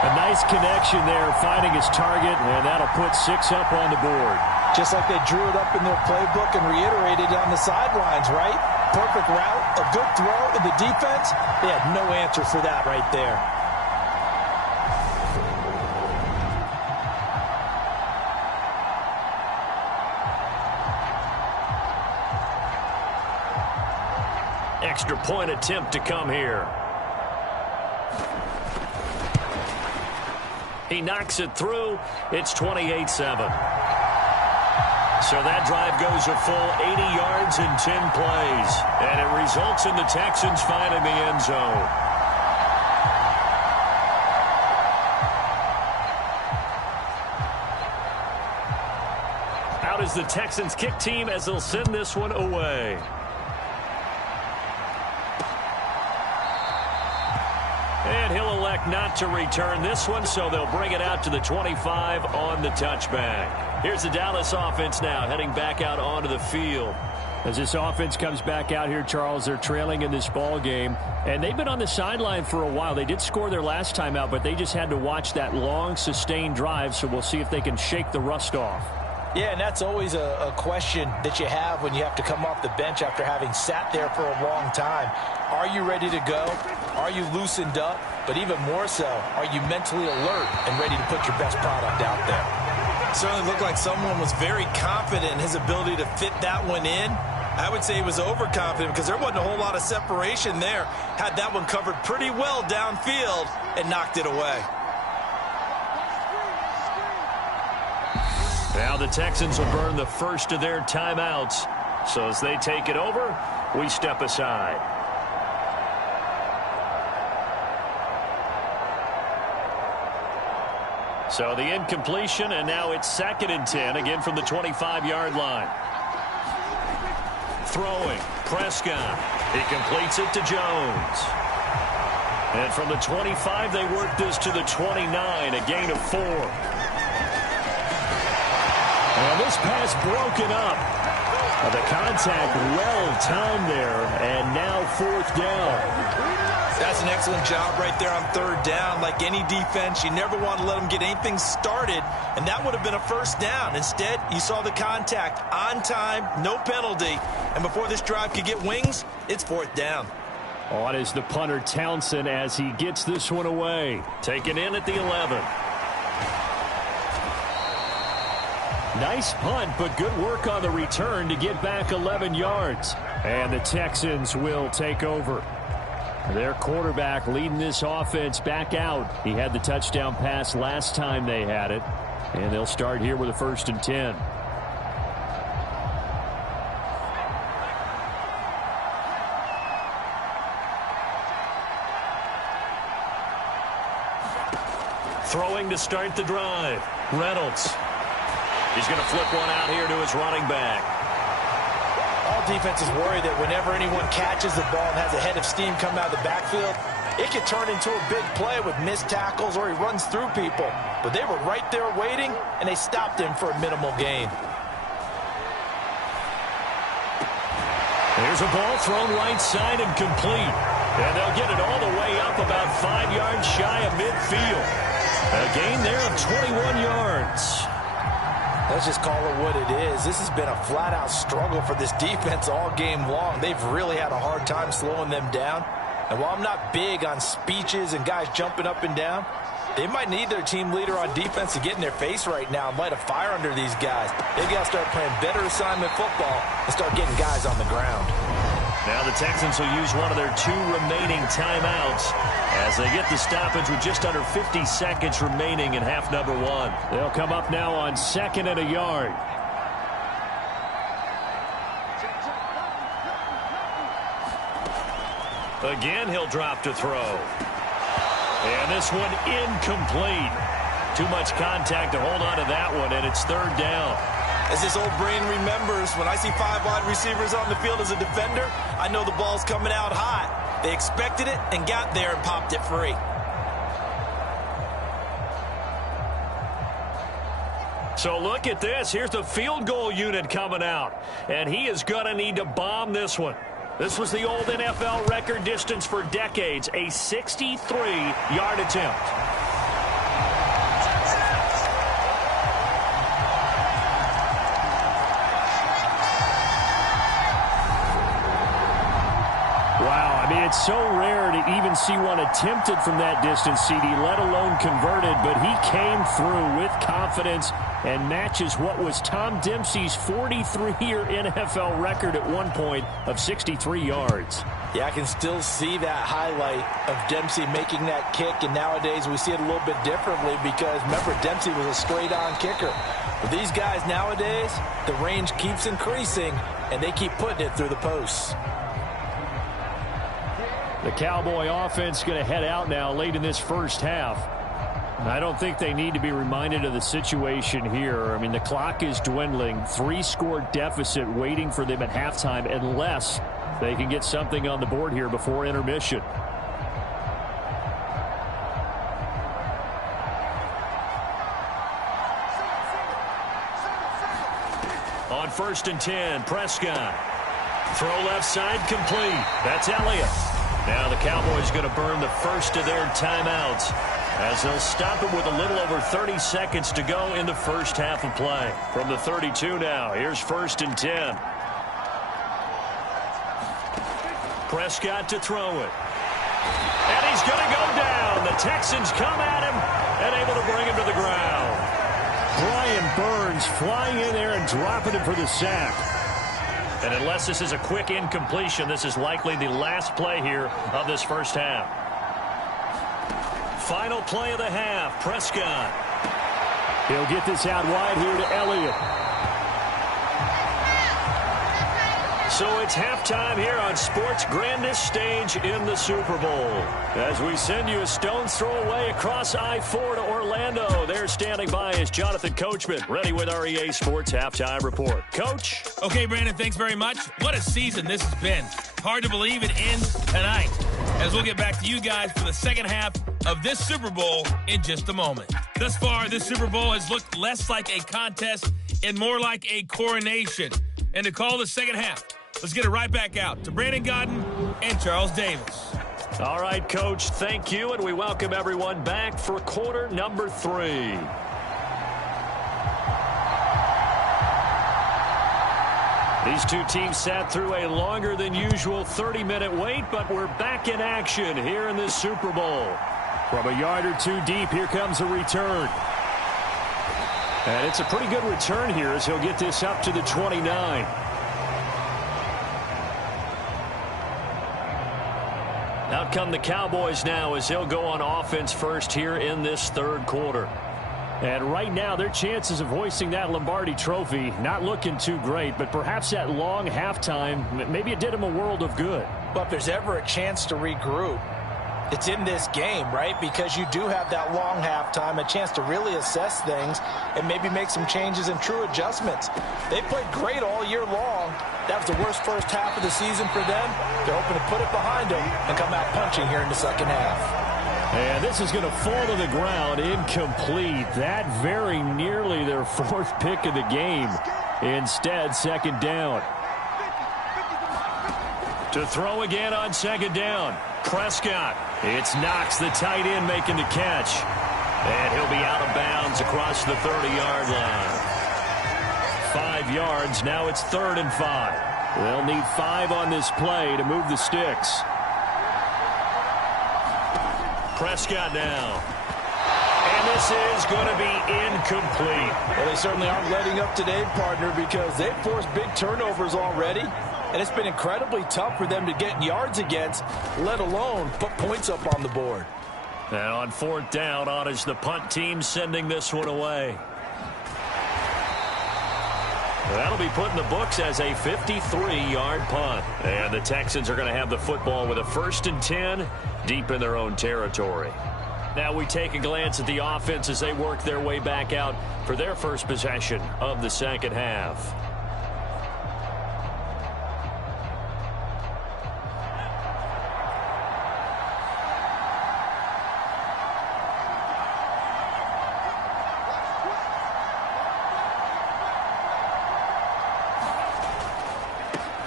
A nice connection there, finding his target, and that'll put 6 up on the board. Just like they drew it up in their playbook and reiterated on the sidelines, right? Perfect route, a good throw, and the defense, they had no answer for that right there. Extra point attempt to come here. He knocks it through. It's 28-7. So that drive goes a full 80 yards in 10 plays. And it results in the Texans finding the end zone. Out is the Texans kick team as they'll send this one away. elect not to return this one, so they'll bring it out to the 25 on the touchback. Here's the Dallas offense now heading back out onto the field. As this offense comes back out here, Charles, they're trailing in this ball game, and they've been on the sideline for a while. They did score their last time out, but they just had to watch that long, sustained drive, so we'll see if they can shake the rust off. Yeah, and that's always a question that you have when you have to come off the bench after having sat there for a long time. Are you ready to go? Are you loosened up? But even more so, are you mentally alert and ready to put your best product out there? Certainly looked like someone was very confident in his ability to fit that one in. I would say he was overconfident because there wasn't a whole lot of separation there. Had that one covered pretty well downfield and knocked it away. Now the Texans will burn the first of their timeouts. So as they take it over, we step aside. So the incompletion, and now it's 2nd and 10, again from the 25-yard line. Throwing, Prescott. He completes it to Jones. And from the 25, they work this to the 29, a gain of 4. And this pass broken up. The contact well-timed there, and now 4th down. That's an excellent job right there on 3rd down. Like any defense, you never want to let them get anything started, and that would have been a 1st down. Instead, you saw the contact on time, no penalty, and before this drive could get wings, it's 4th down. On is the punter Townsend as he gets this one away. Taken in at the 11. Nice punt, but good work on the return to get back 11 yards. And the Texans will take over. Their quarterback leading this offense back out. He had the touchdown pass last time they had it. And they'll start here with a 1st and 10. Throwing to start the drive. Reynolds. He's going to flip one out here to his running back. All defenses worry that whenever anyone catches the ball and has a head of steam come out of the backfield, it could turn into a big play with missed tackles or he runs through people. But they were right there waiting, and they stopped him for a minimal gain. There's a ball thrown right side and complete. And they'll get it all the way up about 5 yards shy of midfield. A gain there of 21 yards. Let's just call it what it is. This has been a flat-out struggle for this defense all game long. They've really had a hard time slowing them down. And while I'm not big on speeches and guys jumping up and down, they might need their team leader on defense to get in their face right now and light a fire under these guys. They've got to start playing better assignment football and start getting guys on the ground. Now the Texans will use one of their 2 remaining timeouts as they get the stoppage with just under 50 seconds remaining in half number 1. They'll come up now on 2nd and a yard. Again, he'll drop to throw. And this one incomplete. Too much contact to hold on to that one, and it's 3rd down. As this old brain remembers, when I see 5 wide receivers on the field as a defender, I know the ball's coming out hot. They expected it and got there and popped it free. So look at this. Here's the field goal unit coming out. And he is going to need to bomb this one. This was the old NFL record distance for decades, a 63-yard attempt. Wow, I mean, it's so rare to even see one attempted from that distance, CD, let alone converted, but he came through with confidence and matches what was Tom Dempsey's 43-year NFL record at one point of 63 yards. Yeah, I can still see that highlight of Dempsey making that kick, and nowadays we see it a little bit differently because, remember, Dempsey was a straight-on kicker. But these guys nowadays, the range keeps increasing, and they keep putting it through the posts. The Cowboy offense going to head out now late in this first half. I don't think they need to be reminded of the situation here. I mean, the clock is dwindling. 3-score deficit waiting for them at halftime unless they can get something on the board here before intermission. on 1st and 10. Prescott. Throw left side complete. That's Elliott. Now the Cowboys going to burn the first of their timeouts as they'll stop it with a little over 30 seconds to go in the first half of play. From the 32 now, here's 1st and 10. Prescott to throw it. And he's going to go down. The Texans come at him and able to bring him to the ground. Brian Burns flying in there and dropping him for the sack. And unless this is a quick incompletion, this is likely the last play here of this first half. Final play of the half, Prescott. He'll get this out wide here to Elliott. So it's halftime here on sports' grandest stage in the Super Bowl. As we send you a stone's throw away across I-4 to Orlando. There standing by is Jonathan Coachman, ready with our EA Sports Halftime Report. Coach? Okay, Brandon, thanks very much. What a season this has been. Hard to believe it ends tonight. As we'll get back to you guys for the second half of this Super Bowl in just a moment. Thus far, this Super Bowl has looked less like a contest and more like a coronation. And to call the second half, let's get it right back out to Brandon Godden and Charles Davis. All right, Coach, thank you, and we welcome everyone back for quarter number 3. These two teams sat through a longer than usual 30-minute wait, but we're back in action here in this Super Bowl. From a yard or two deep, here comes a return. And it's a pretty good return here as he'll get this up to the 29. Out come the Cowboys now as they'll go on offense first here in this third quarter. And right now, their chances of hoisting that Lombardi trophy not looking too great, but perhaps that long halftime, maybe it did them a world of good. But if there's ever a chance to regroup, it's in this game, right? Because you do have that long halftime, a chance to really assess things and maybe make some changes and true adjustments. They played great all year long. That was the worst first half of the season for them. They're hoping to put it behind them and come out punching here in the second half. And this is going to fall to the ground incomplete. That very nearly their 4th pick of the game. Instead, second down. To throw again on second down. Prescott. It's Knox, the tight end, making the catch. And he'll be out of bounds across the 30-yard line. 5 yards. Now it's 3rd and 5. They'll need 5 on this play to move the sticks. Prescott now. And this is going to be incomplete. Well, they certainly aren't letting up today, partner, because they've forced big turnovers already. And it's been incredibly tough for them to get yards against, let alone put points up on the board. And on 4th down, on is the punt team sending this one away. That'll be put in the books as a 53-yard punt. And the Texans are going to have the football with a 1st and 10 deep in their own territory. Now we take a glance at the offense as they work their way back out for their first possession of the second half.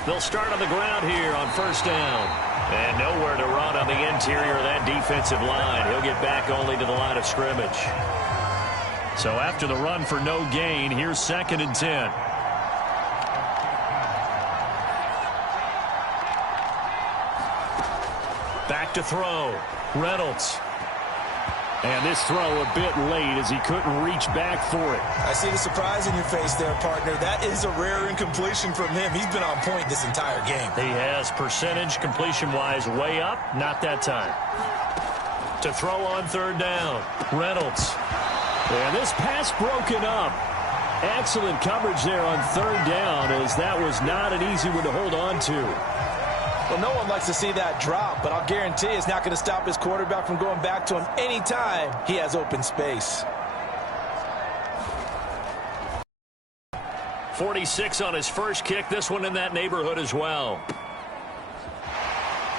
They'll start on the ground here on 1st down. And nowhere to run on the interior of that defensive line. He'll get back only to the line of scrimmage. So after the run for no gain, here's 2nd and 10. Back to throw. Reynolds. And this throw a bit late as he couldn't reach back for it. I see the surprise in your face there, partner. That is a rare incompletion from him. He's been on point this entire game. He has percentage completion-wise way up. Not that time. To throw on 3rd down. Reynolds. And this pass broken up. Excellent coverage there on 3rd down as that was not an easy one to hold on to. Well, no one likes to see that drop, but I'll guarantee it's not going to stop his quarterback from going back to him anytime he has open space. 46 on his first kick. This one in that neighborhood as well.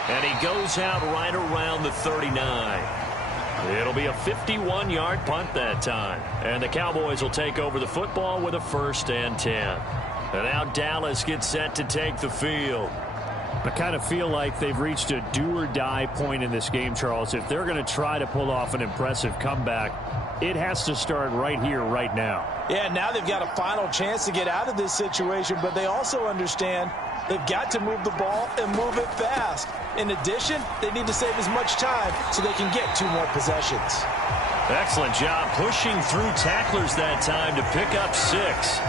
And he goes out right around the 39. It'll be a 51-yard punt that time. And the Cowboys will take over the football with a 1st and 10. And now Dallas gets set to take the field. I kind of feel like they've reached a do-or-die point in this game, Charles. If they're going to try to pull off an impressive comeback, it has to start right here, right now. Yeah, now they've got a final chance to get out of this situation, but they also understand they've got to move the ball and move it fast. In addition, they need to save as much time so they can get 2 more possessions. Excellent job pushing through tacklers that time to pick up 6.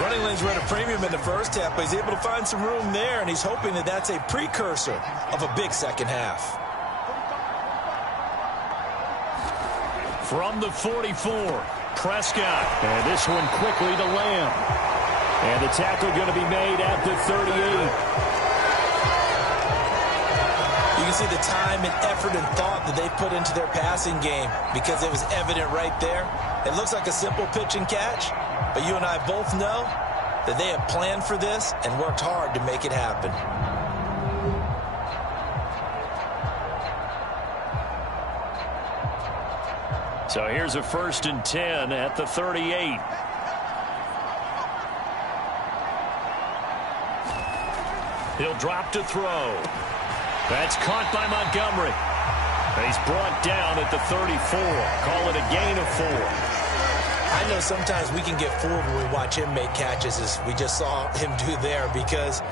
Running lanes were at a premium in the first half, but he's able to find some room there, and he's hoping that that's a precursor of a big second half. From the 44, Prescott. And this one quickly to Lamb. And the tackle going to be made at the 38. You can see the time and effort and thought that they put into their passing game because it was evident right there. It looks like a simple pitch and catch, but you and I both know that they have planned for this and worked hard to make it happen. So here's a 1st and 10 at the 38. He'll drop to throw. That's caught by Montgomery. He's brought down at the 34. Call it a gain of 4. I know sometimes we can get fooled when we watch him make catches, as we just saw him do there, because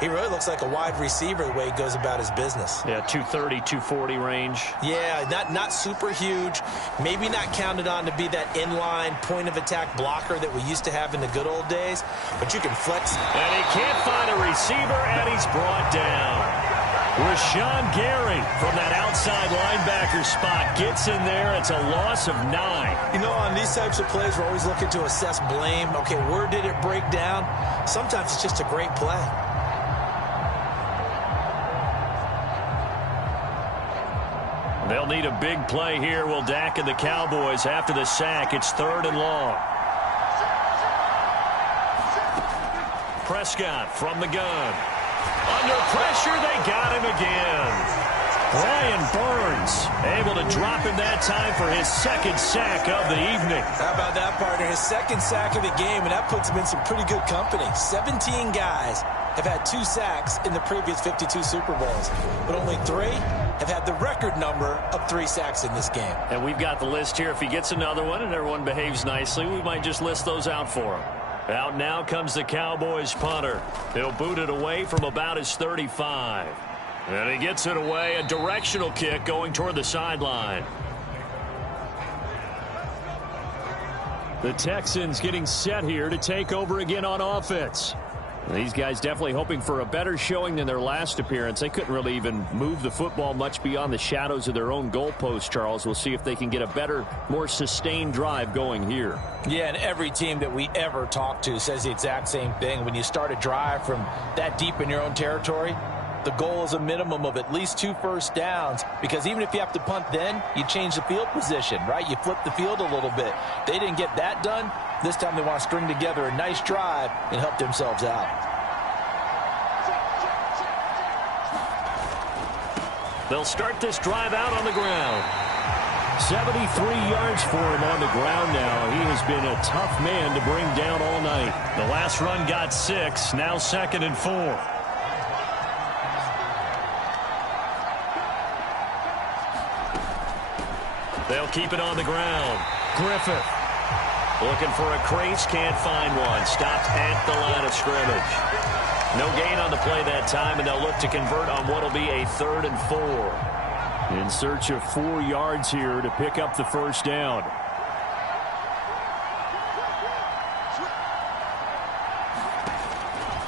he really looks like a wide receiver the way he goes about his business. Yeah, 230, 240 range. Yeah, not super huge. Maybe not counted on to be that inline point-of-attack blocker that we used to have in the good old days, but you can flex. And he can't find a receiver, and he's brought down. Rashawn Gary from that outside linebacker spot gets in there. It's a loss of 9. You know, on these types of plays, we're always looking to assess blame. Okay, where did it break down? Sometimes it's just a great play. They'll need a big play here. Will Dak and the Cowboys after the sack. It's 3rd and long. Prescott from the gun. Under pressure, they got him again. Brian Burns able to drop him that time for his 2nd sack of the evening. How about that, partner? His 2nd sack of the game, and that puts him in some pretty good company. 17 guys have had 2 sacks in the previous 52 Super Bowls, but only 3 have had the record number of 3 sacks in this game. And we've got the list here. If he gets another one and everyone behaves nicely, we might just list those out for him. Out now comes the Cowboys punter. He'll boot it away from about his 35. And he gets it away, a directional kick going toward the sideline. The Texans getting set here to take over again on offense. These guys definitely hoping for a better showing than their last appearance. They couldn't really even move the football much beyond the shadows of their own goalpost, Charles. We'll see if they can get a better, more sustained drive going here. Yeah, and every team that we ever talk to says the exact same thing. When you start a drive from that deep in your own territory, the goal is a minimum of at least 2 first downs, because even if you have to punt then, you change the field position, right? You flip the field a little bit. They didn't get that done. This time they want to string together a nice drive and help themselves out. They'll start this drive out on the ground. 73 yards for him on the ground now. He has been a tough man to bring down all night. The last run got 6, now 2nd and 4. They'll keep it on the ground. Griffith looking for a crease, can't find one. Stopped at the line of scrimmage. No gain on the play that time, and they'll look to convert on what will be a 3rd and 4. In search of 4 yards here to pick up the 1st down.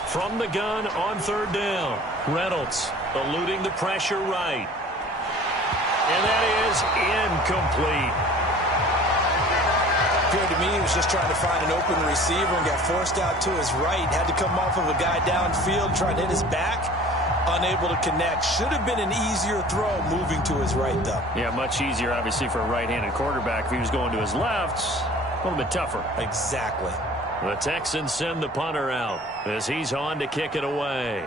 From the gun on 3rd down. Reynolds eluding the pressure right. And that is incomplete. Appeared to me he was just trying to find an open receiver and got forced out to his right. Had to come off of a guy downfield, trying to hit his back. Unable to connect. Should have been an easier throw moving to his right, though. Yeah, much easier, obviously, for a right-handed quarterback. If he was going to his left, a little bit tougher. Exactly. The Texans send the punter out as he's on to kick it away.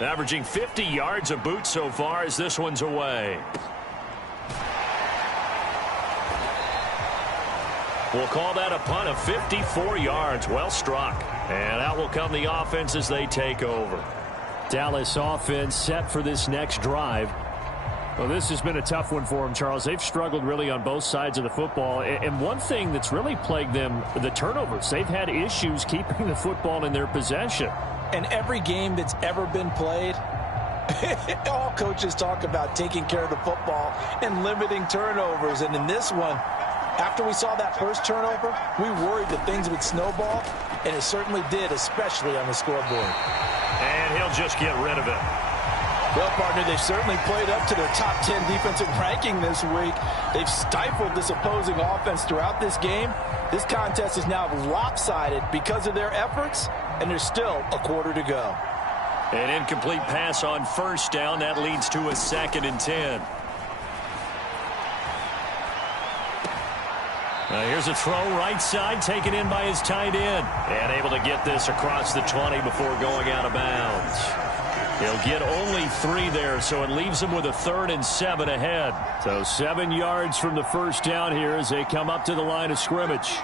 Averaging 50 yards a boot so far as this one's away. We'll call that a punt of 54 yards. Well struck. And out will come the offense as they take over. Dallas offense set for this next drive. Well, this has been a tough one for them, Charles. They've struggled really on both sides of the football. And one thing that's really plagued them, the turnovers. They've had issues keeping the football in their possession. And every game that's ever been played, all coaches talk about taking care of the football and limiting turnovers. And in this one, after we saw that first turnover, we worried that things would snowball, and it certainly did, especially on the scoreboard. And he'll just get rid of it. Well, partner, they've certainly played up to their top 10 defensive ranking this week. They've stifled this opposing offense throughout this game. This contest is now lopsided because of their efforts, and there's still a quarter to go. An incomplete pass on first down. That leads to a 2nd and 10. Here's a throw right side, taken in by his tight end. And able to get this across the 20 before going out of bounds. He'll get only 3 there, so it leaves him with a 3rd and 7 ahead. So 7 yards from the first down here as they come up to the line of scrimmage.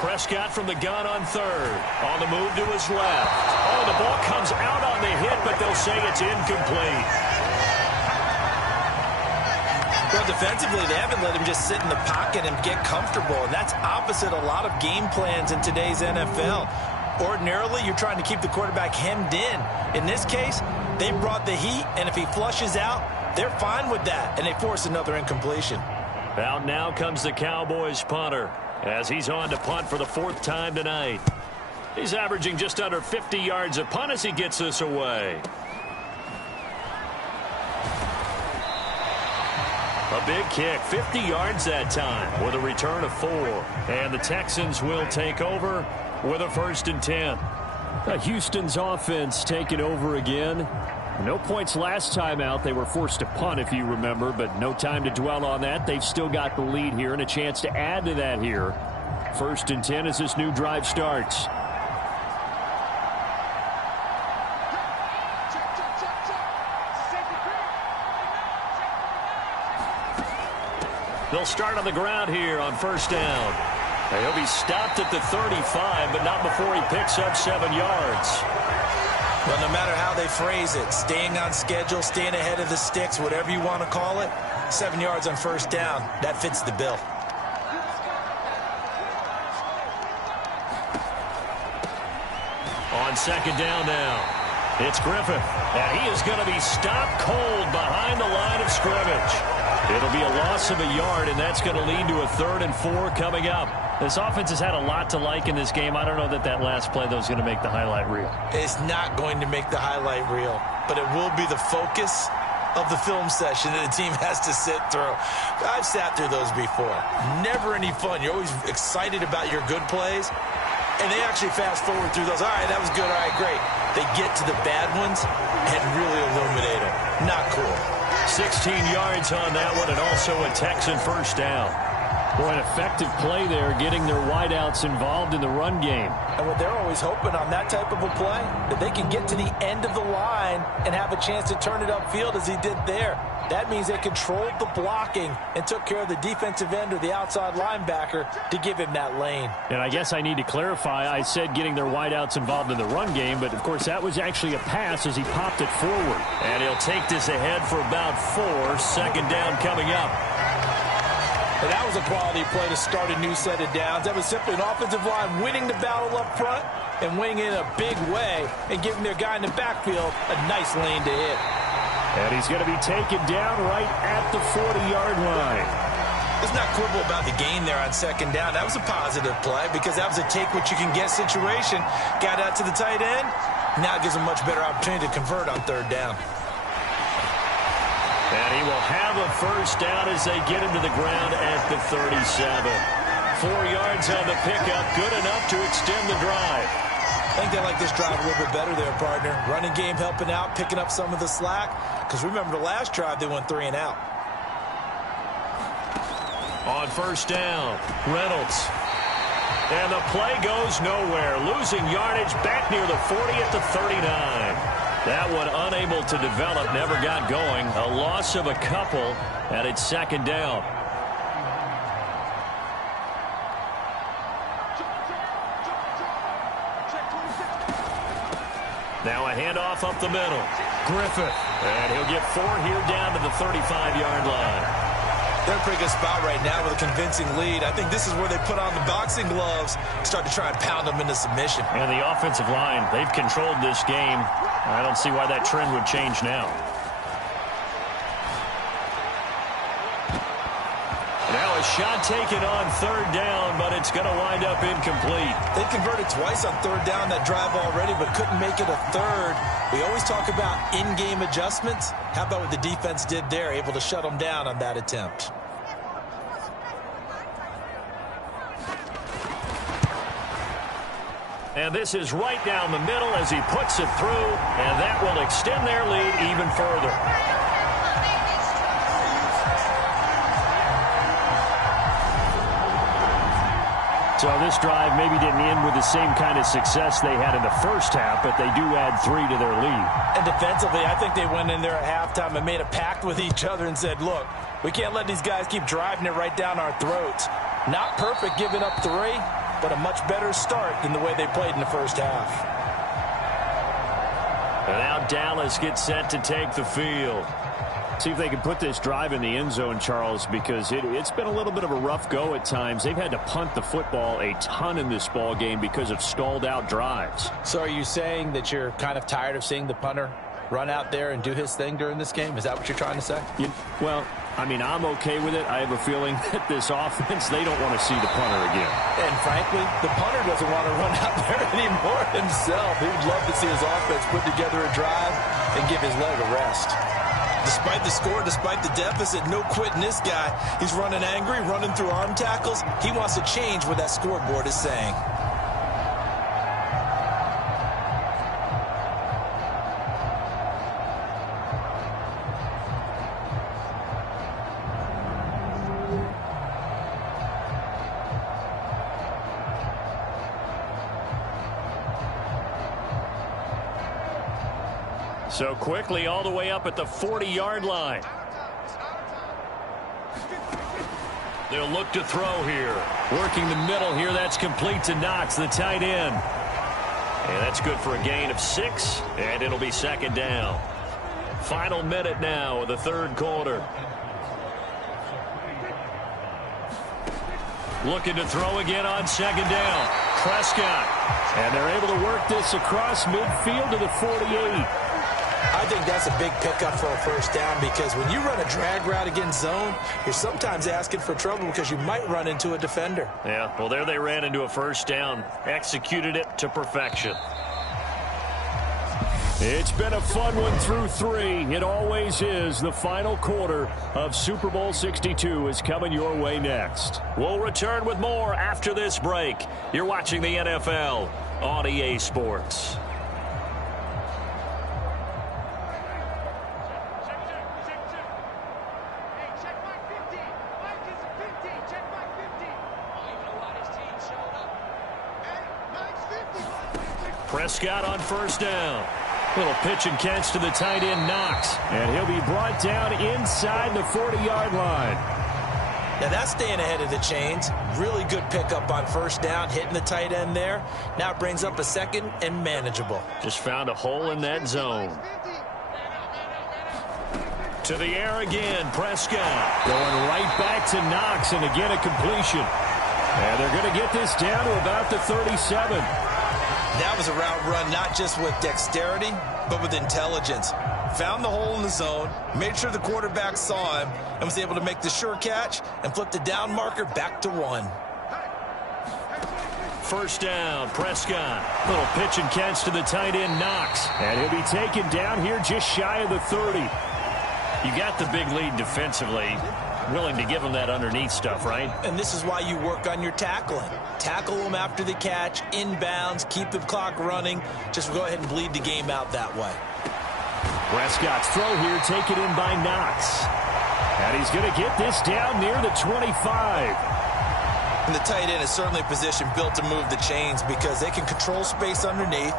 Prescott from the gun on 3rd. On the move to his left. Oh, the ball comes out on the hit, but they'll say it's incomplete. Well, defensively, they haven't let him just sit in the pocket and get comfortable, and that's opposite a lot of game plans in today's NFL. Ordinarily, you're trying to keep the quarterback hemmed in. In this case, they brought the heat, and if he flushes out, they're fine with that, and they force another incompletion. Out now comes the Cowboys punter as he's on to punt for the 4th time tonight. He's averaging just under 50 yards a punt as he gets this away. A big kick, 50 yards that time with a return of 4. And the Texans will take over with a 1st and 10. Houston's offense taking over again. No points last time out. They were forced to punt, if you remember, but no time to dwell on that. They've still got the lead here and a chance to add to that here. 1st and 10 as this new drive starts. They'll start on the ground here on 1st down. He'll be stopped at the 35, but not before he picks up 7 yards. Well, no matter how they phrase it, staying on schedule, staying ahead of the sticks, whatever you want to call it, 7 yards on 1st down, that fits the bill. On 2nd down now, it's Griffin, and he is going to be stopped cold behind the line of scrimmage. It'll be a loss of a yard, and that's going to lead to a 3rd and 4 coming up. This offense has had a lot to like in this game. I don't know that that last play, though, is going to make the highlight reel. It's not going to make the highlight reel, but it will be the focus of the film session that the team has to sit through. I've sat through those before. Never any fun. You're always excited about your good plays, and they actually fast forward through those. All right, that was good. All right, great. They get to the bad ones and really illuminate them. Not cool. 16 yards on that one, and also a Texan 1st down. Boy, an effective play there, getting their wideouts involved in the run game. And what they're always hoping on that type of a play, that they can get to the end of the line and have a chance to turn it upfield as he did there. That means they controlled the blocking and took care of the defensive end or the outside linebacker to give him that lane. And I guess I need to clarify, I said getting their wideouts involved in the run game, but of course that was actually a pass as he popped it forward. And he'll take this ahead for about 4. 2nd down coming up. And that was a quality play to start a new set of downs. That was simply an offensive line winning the battle up front and winning in a big way and giving their guy in the backfield a nice lane to hit. And he's going to be taken down right at the 40-yard line. Let's not quibble about the gain there on 2nd down. That was a positive play because that was a take-what-you-can-get situation. Got out to the tight end. Now it gives him a much better opportunity to convert on 3rd down. And he will have a 1st down as they get him to the ground at the 37. 4 yards on the pickup, good enough to extend the drive. I think they like this drive a little bit better there, partner. Running game helping out, picking up some of the slack. Because remember the last drive, they went 3 and out. On 1st down, Reynolds. And the play goes nowhere. Losing yardage back near the 40 at the 39. That one unable to develop, never got going. A loss of a couple, and it's 2nd down. Now a handoff up the middle. Griffith. And he'll get 4 here down to the 35-yard line. They're in a pretty good spot right now with a convincing lead. I think this is where they put on the boxing gloves, start to try and pound them into submission. And the offensive line, they've controlled this game. I don't see why that trend would change now. Now a shot taken on 3rd down, but it's going to wind up incomplete. They converted twice on 3rd down that drive already, but couldn't make it a 3rd. We always talk about in-game adjustments. How about what the defense did there, able to shut them down on that attempt? And this is right down the middle as he puts it through, and that will extend their lead even further. So this drive maybe didn't end with the same kind of success they had in the first half, but they do add 3 to their lead. And defensively, I think they went in there at halftime and made a pact with each other and said, look, we can't let these guys keep driving it right down our throats. Not perfect giving up 3, but a much better start than the way they played in the first half. And now Dallas gets set to take the field. See if they can put this drive in the end zone, Charles, because it's been a little bit of a rough go at times. They've had to punt the football a ton in this ball game because of stalled out drives. So are you saying that you're kind of tired of seeing the punter run out there and do his thing during this game? Is that what you're trying to say? Well, I mean, I'm okay with it. I have a feeling that this offense, they don't want to see the punter again. And frankly, the punter doesn't want to run out there anymore himself. He would love to see his offense put together a drive and give his leg a rest. Despite the score, despite the deficit, no quitting this guy. He's running angry, running through arm tackles. He wants to change what that scoreboard is saying. So quickly all the way up at the 40-yard line. They'll look to throw here. Working the middle here. That's complete to Knox, the tight end. And that's good for a gain of 6, and it'll be 2nd down. Final minute now of the 3rd quarter. Looking to throw again on 2nd down. Prescott. And they're able to work this across midfield to the 48. I think that's a big pickup for a 1st down because when you run a drag route against zone, you're sometimes asking for trouble because you might run into a defender. Yeah, well, there they ran into a 1st down. Executed it to perfection. It's been a fun one through 3. It always is. The final quarter of Super Bowl 62 is coming your way next. We'll return with more after this break. You're watching the NFL on EA Sports. Prescott on 1st down. Little pitch and catch to the tight end, Knox. And he'll be brought down inside the 40-yard line. Now that's staying ahead of the chains. Really good pickup on 1st down, hitting the tight end there. Now it brings up a 2nd and manageable. Just found a hole in that zone. To the air again, Prescott. Going right back to Knox, and again a completion. And they're going to get this down to about the 37. That was a route run not just with dexterity, but with intelligence. Found the hole in the zone, made sure the quarterback saw him, and was able to make the sure catch and flip the down marker back to 1. 1st down, Prescott. Little pitch and catch to the tight end, Knox. And he'll be taken down here just shy of the 30. You got the big lead defensively. Willing to give them that underneath stuff, right? And this is why you work on your tackling. Tackle them after the catch, inbounds, keep the clock running. Just go ahead and bleed the game out that way. Prescott's throw here taken in by Knox. And he's going to get this down near the 25. And the tight end is certainly a position built to move the chains because they can control space underneath.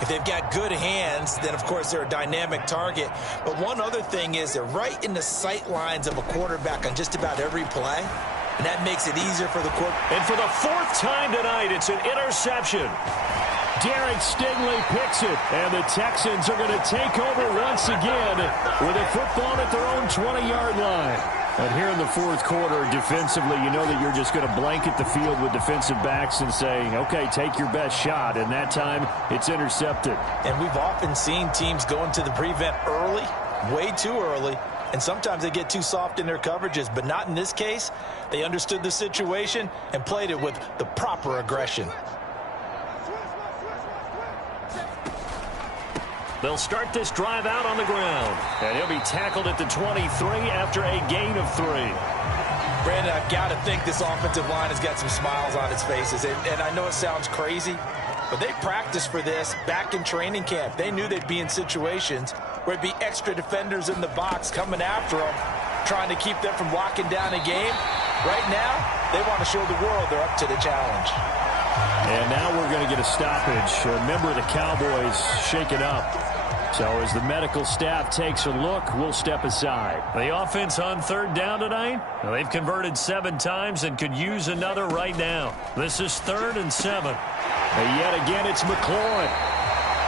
If they've got good hands, then, of course, they're a dynamic target. But one other thing is they're right in the sight lines of a quarterback on just about every play. And that makes it easier for the quarterback. And for the 4th time tonight, it's an interception. Derek Stingley picks it, and the Texans are going to take over once again with a football at their own 20-yard line. And here in the fourth quarter, defensively, you know that you're just going to blanket the field with defensive backs and say, okay, take your best shot. And that time, it's intercepted. And we've often seen teams go into the prevent early, way too early, and sometimes they get too soft in their coverages, but not in this case. They understood the situation and played it with the proper aggression. They'll start this drive out on the ground, and he'll be tackled at the 23 after a gain of 3. Brandon, I've got to think this offensive line has got some smiles on its faces, and I know it sounds crazy, but they practiced for this back in training camp. They knew they'd be in situations where it'd be extra defenders in the box coming after them, trying to keep them from locking down a game. Right now, they want to show the world they're up to the challenge. And now we're going to get a stoppage. A member of the Cowboys shaken up. So as the medical staff takes a look, we'll step aside. The offense on third down tonight, well, they've converted 7 times and could use another right now. This is 3rd and 7. And yet again, it's McLaurin.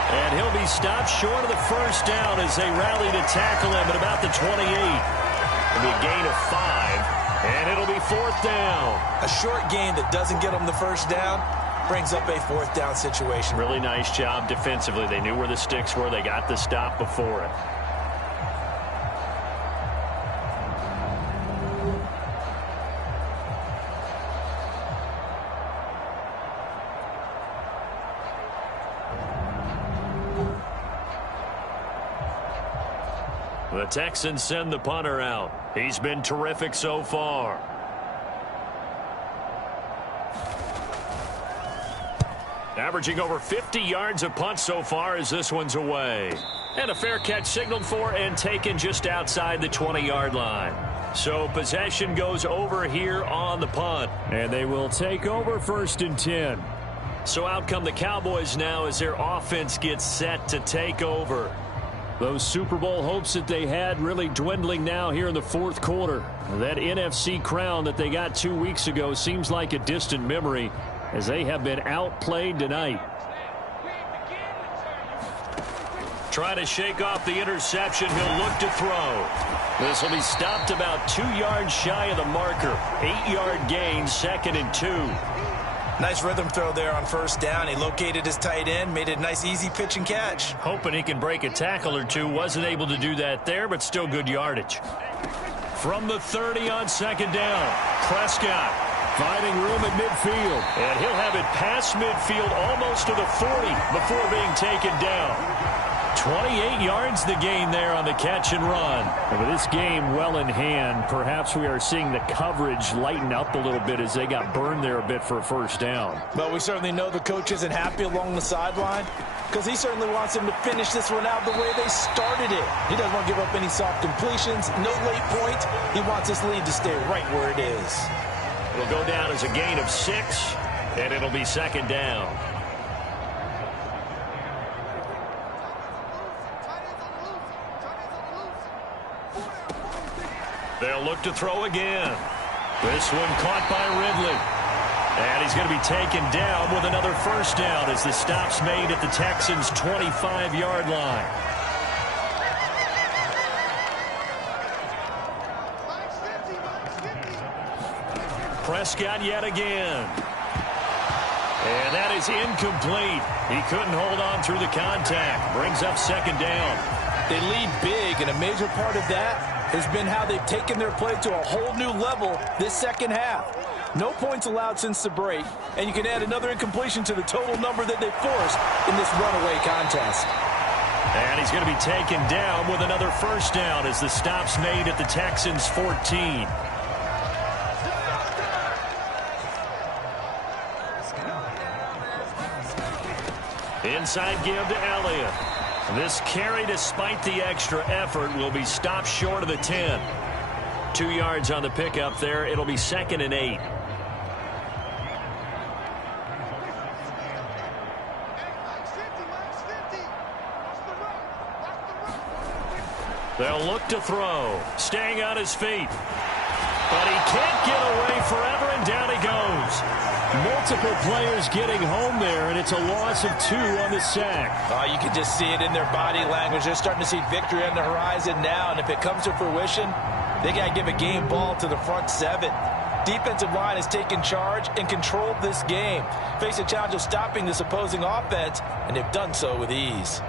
And he'll be stopped short of the first down as they rally to tackle him at about the 28. It'll be a gain of 5, and it'll be 4th down. A short gain that doesn't get them the first down brings up a 4th down situation. Really nice job defensively. They knew where the sticks were. They got the stop before it. The Texans send the punter out. He's been terrific so far. Averaging over 50 yards a punt so far as this one's away. And a fair catch signaled for and taken just outside the 20-yard line. So possession goes over here on the punt. And they will take over 1st and 10. So out come the Cowboys now as their offense gets set to take over. Those Super Bowl hopes that they had really dwindling now here in the fourth quarter. That NFC crown that they got 2 weeks ago seems like a distant memory as they have been outplayed tonight. Trying to shake off the interception. He'll look to throw. This will be stopped about 2 yards shy of the marker. 8-yard gain, 2nd and 2. Nice rhythm throw there on first down. He located his tight end, made it a nice easy pitch and catch. Hoping he can break a tackle or two. Wasn't able to do that there, but still good yardage. From the 30 on 2nd down, Prescott finding room at midfield. And he'll have it past midfield almost to the 40 before being taken down. 28 yards the gain there on the catch and run. And with this game well in hand, perhaps we are seeing the coverage lighten up a little bit as they got burned there a bit for a first down. But we certainly know the coach isn't happy along the sideline because he certainly wants them to finish this one out the way they started it. He doesn't want to give up any soft completions, no late points. He wants this lead to stay right where it is. It'll go down as a gain of 6, and it'll be 2nd down. They'll look to throw again. This one caught by Ridley. And he's going to be taken down with another first down as the stop's made at the Texans' 25-yard line. Prescott yet again. And that is incomplete. He couldn't hold on through the contact. Brings up 2nd down. They lead big, and a major part of that has been how they've taken their play to a whole new level this second half. No points allowed since the break, and you can add another incompletion to the total number that they forced in this runaway contest. And he's going to be taken down with another first down as the stop's made at the Texans' 14. Inside give to Elliott. This carry, despite the extra effort, will be stopped short of the 10. 2 yards on the pickup there. It'll be 2nd and 8. They'll look to throw. Staying on his feet. But he can't get away forever, and down he goes. Multiple players getting home there, and it's a loss of 2 on the sack. Oh, you can just see it in their body language. They're starting to see victory on the horizon now, and if it comes to fruition, they got to give a game ball to the front 7. Defensive line has taken charge and controlled this game. Face a challenge of stopping this opposing offense, and they've done so with ease.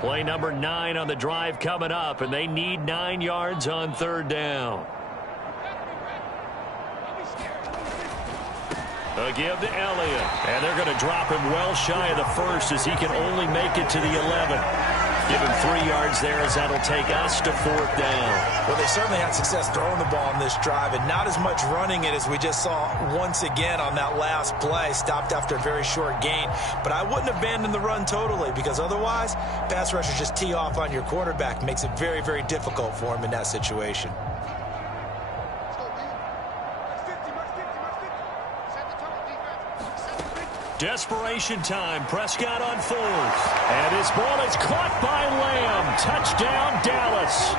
Play number 9 on the drive coming up, and they need 9 yards on 3rd down. A give to Elliott, and they're going to drop him well shy of the 1st as he can only make it to the 11. Give him 3 yards there as that'll take us to 4th down. Well, they certainly had success throwing the ball on this drive and not as much running it as we just saw once again on that last play. Stopped after a very short gain. But I wouldn't abandon the run totally because otherwise, pass rushers just tee off on your quarterback. Makes it very, very difficult for him in that situation. Desperation time. Prescott on 4th. And his ball is caught by Lamb. Touchdown, Dallas.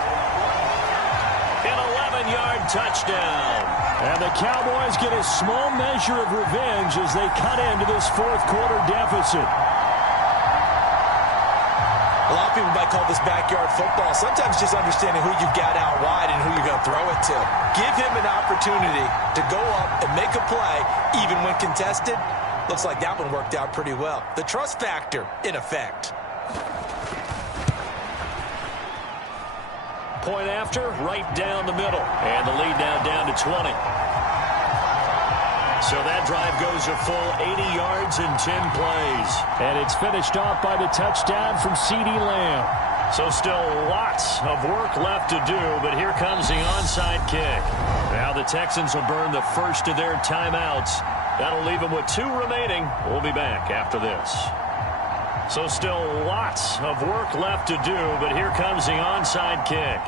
An 11-yard touchdown. And the Cowboys get a small measure of revenge as they cut into this 4th quarter deficit. A lot of people might call this backyard football. Sometimes just understanding who you've got out wide and who you're going to throw it to. Give him an opportunity to go up and make a play, even when contested. Looks like that one worked out pretty well. The trust factor in effect. Point after, right down the middle. And the lead now down to 20. So that drive goes a full 80 yards in 10 plays. And it's finished off by the touchdown from CeeDee Lamb. So still lots of work left to do, but here comes the onside kick. Now the Texans will burn the first of their timeouts. That'll leave them with 2 remaining. We'll be back after this. So still lots of work left to do, but here comes the onside kick.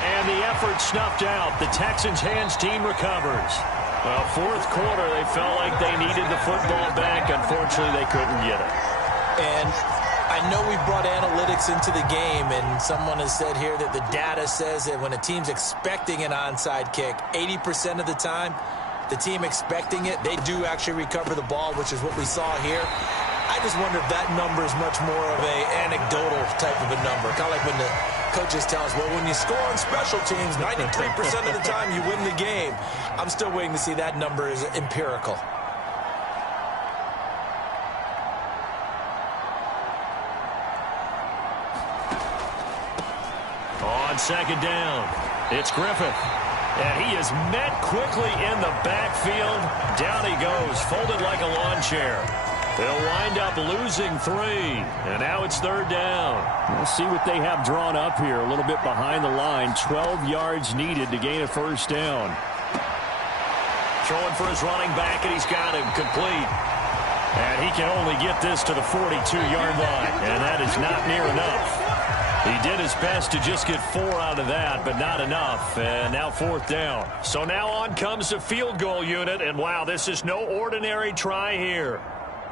And the effort snuffed out. The Texans' hands team recovers. Well, 4th quarter, they felt like they needed the football back. Unfortunately, they couldn't get it. And I know we brought analytics into the game, and someone has said here that the data says that when a team's expecting an onside kick, 80% of the time, the team expecting it, they do actually recover the ball, which is what we saw here. I just wonder if that number is much more of a anecdotal type of a number. Kind of like when the coaches tell us, well, when you score on special teams, 93% of the time you win the game. I'm still waiting to see that number is empirical. On 2nd down, it's Griffith. And he is met quickly in the backfield. Down he goes, folded like a lawn chair. They'll wind up losing 3. And now it's 3rd down. We'll see what they have drawn up here. A little bit behind the line. 12 yards needed to gain a 1st down. Throwing for his running back, and he's got him complete. And he can only get this to the 42-yard line. And that is not near enough. He did his best to just get 4 out of that, but not enough. And now 4th down. So now on comes the field goal unit. And, wow, this is no ordinary try here.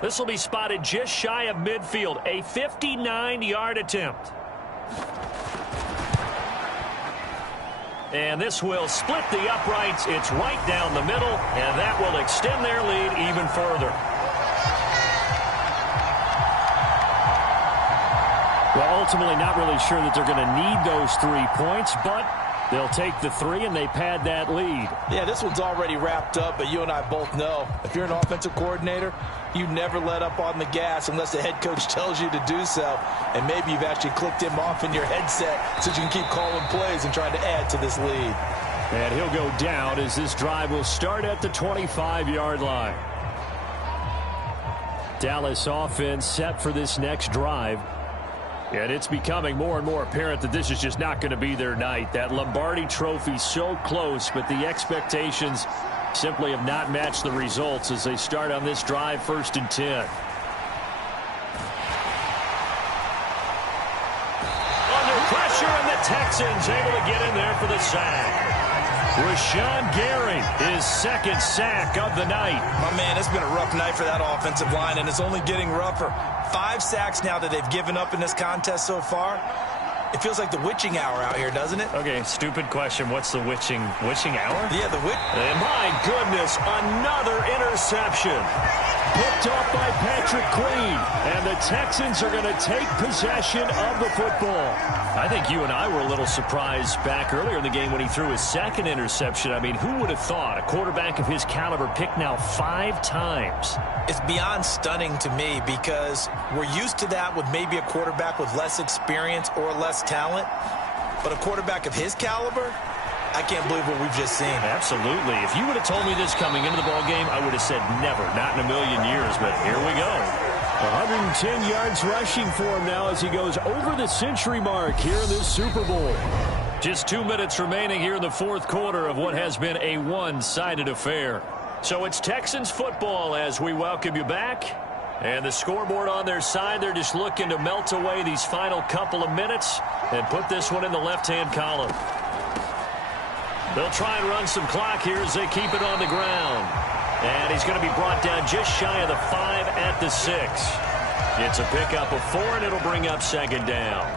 This will be spotted just shy of midfield. A 59-yard attempt. And this will split the uprights. It's right down the middle, and that will extend their lead even further. Well, ultimately not really sure that they're going to need those 3 points, but they'll take the 3 and they pad that lead. Yeah, this one's already wrapped up, but you and I both know if you're an offensive coordinator, you never let up on the gas unless the head coach tells you to do so. And maybe you've actually clicked him off in your headset so you can keep calling plays and trying to add to this lead. And he'll go down as this drive will start at the 25-yard line. Dallas offense set for this next drive. And it's becoming more and more apparent that this is just not going to be their night. That Lombardi trophy so close, but the expectations simply have not matched the results as they start on this drive 1st and 10. Under pressure, and the Texans able to get in there for the sack. Rashawn Gary is his second sack of the night. My man, it's been a rough night for that offensive line, and it's only getting rougher. 5 sacks now that they've given up in this contest so far. It feels like the witching hour out here, doesn't it? Okay, stupid question. What's the witching hour? Yeah, the witch. And my goodness, another interception. Picked off by Patrick Queen. And the Texans are going to take possession of the football. I think you and I were a little surprised back earlier in the game when he threw his second interception. I mean, who would have thought a quarterback of his caliber picked now 5 times? It's beyond stunning to me because we're used to that with maybe a quarterback with less experience or less talent. But a quarterback of his caliber, I can't believe what we've just seen. Absolutely. If you would have told me this coming into the ball game, I would have said never, not in a million years. But here we go. 110 yards rushing for him now as he goes over the century mark here in this Super Bowl. Just 2 minutes remaining here in the fourth quarter of what has been a one-sided affair. So it's Texans football as we welcome you back. And the scoreboard on their side, they're just looking to melt away these final couple of minutes and put this one in the left-hand column. They'll try and run some clock here as they keep it on the ground. And he's going to be brought down just shy of the 5 at the 6. It's a pickup of 4, and it'll bring up second down.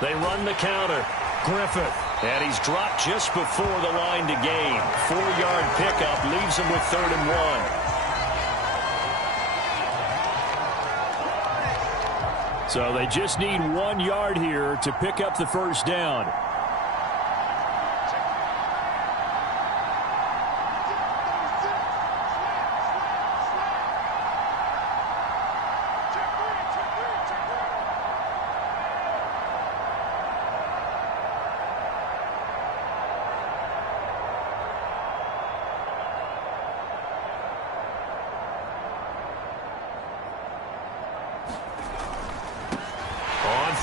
They run the counter. Griffith. And he's dropped just before the line to gain. 4-yard pickup leaves him with 3rd and 1. So they just need 1 yard here to pick up the first down.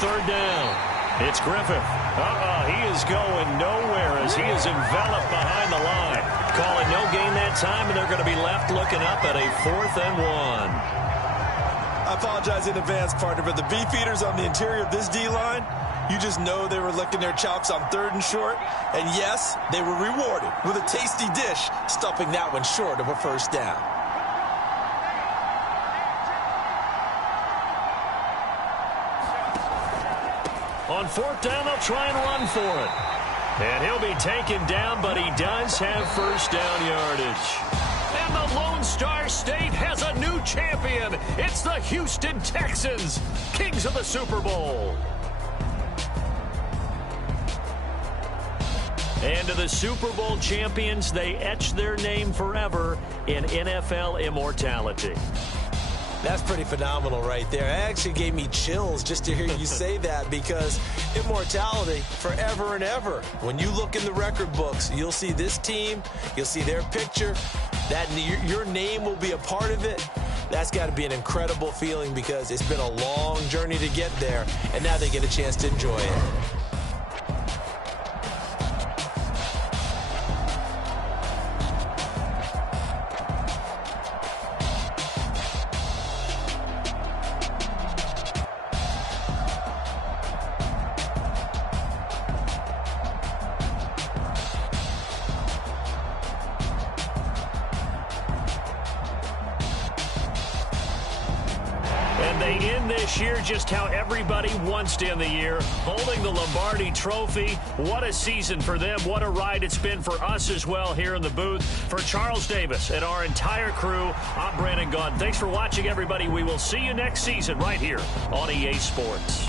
Third down. It's Griffith. He is going nowhere as he is enveloped behind the line. Calling no gain that time, and they're going to be left looking up at a 4th and 1. I apologize in advance, partner, but the beefeaters on the interior of this D-line, you just know they were licking their chops on 3rd and short. And yes, they were rewarded with a tasty dish, stuffing that one short of a first down. On 4th down, they'll try and run for it. And he'll be taken down, but he does have first down yardage. And the Lone Star State has a new champion. It's the Houston Texans, kings of the Super Bowl. And to the Super Bowl champions, they etch their name forever in NFL immortality. That's pretty phenomenal right there. It actually gave me chills just to hear you say that because immortality forever and ever. When you look in the record books, you'll see this team, you'll see their picture, that your name will be a part of it. That's got to be an incredible feeling because it's been a long journey to get there, and now they get a chance to enjoy it. They end this year just how everybody wants to end the year, holding the Lombardi Trophy. What a season for them. What a ride it's been for us as well here in the booth. For Charles Davis and our entire crew, I'm Brandon Gaudin. Thanks for watching, everybody. We will see you next season right here on EA Sports.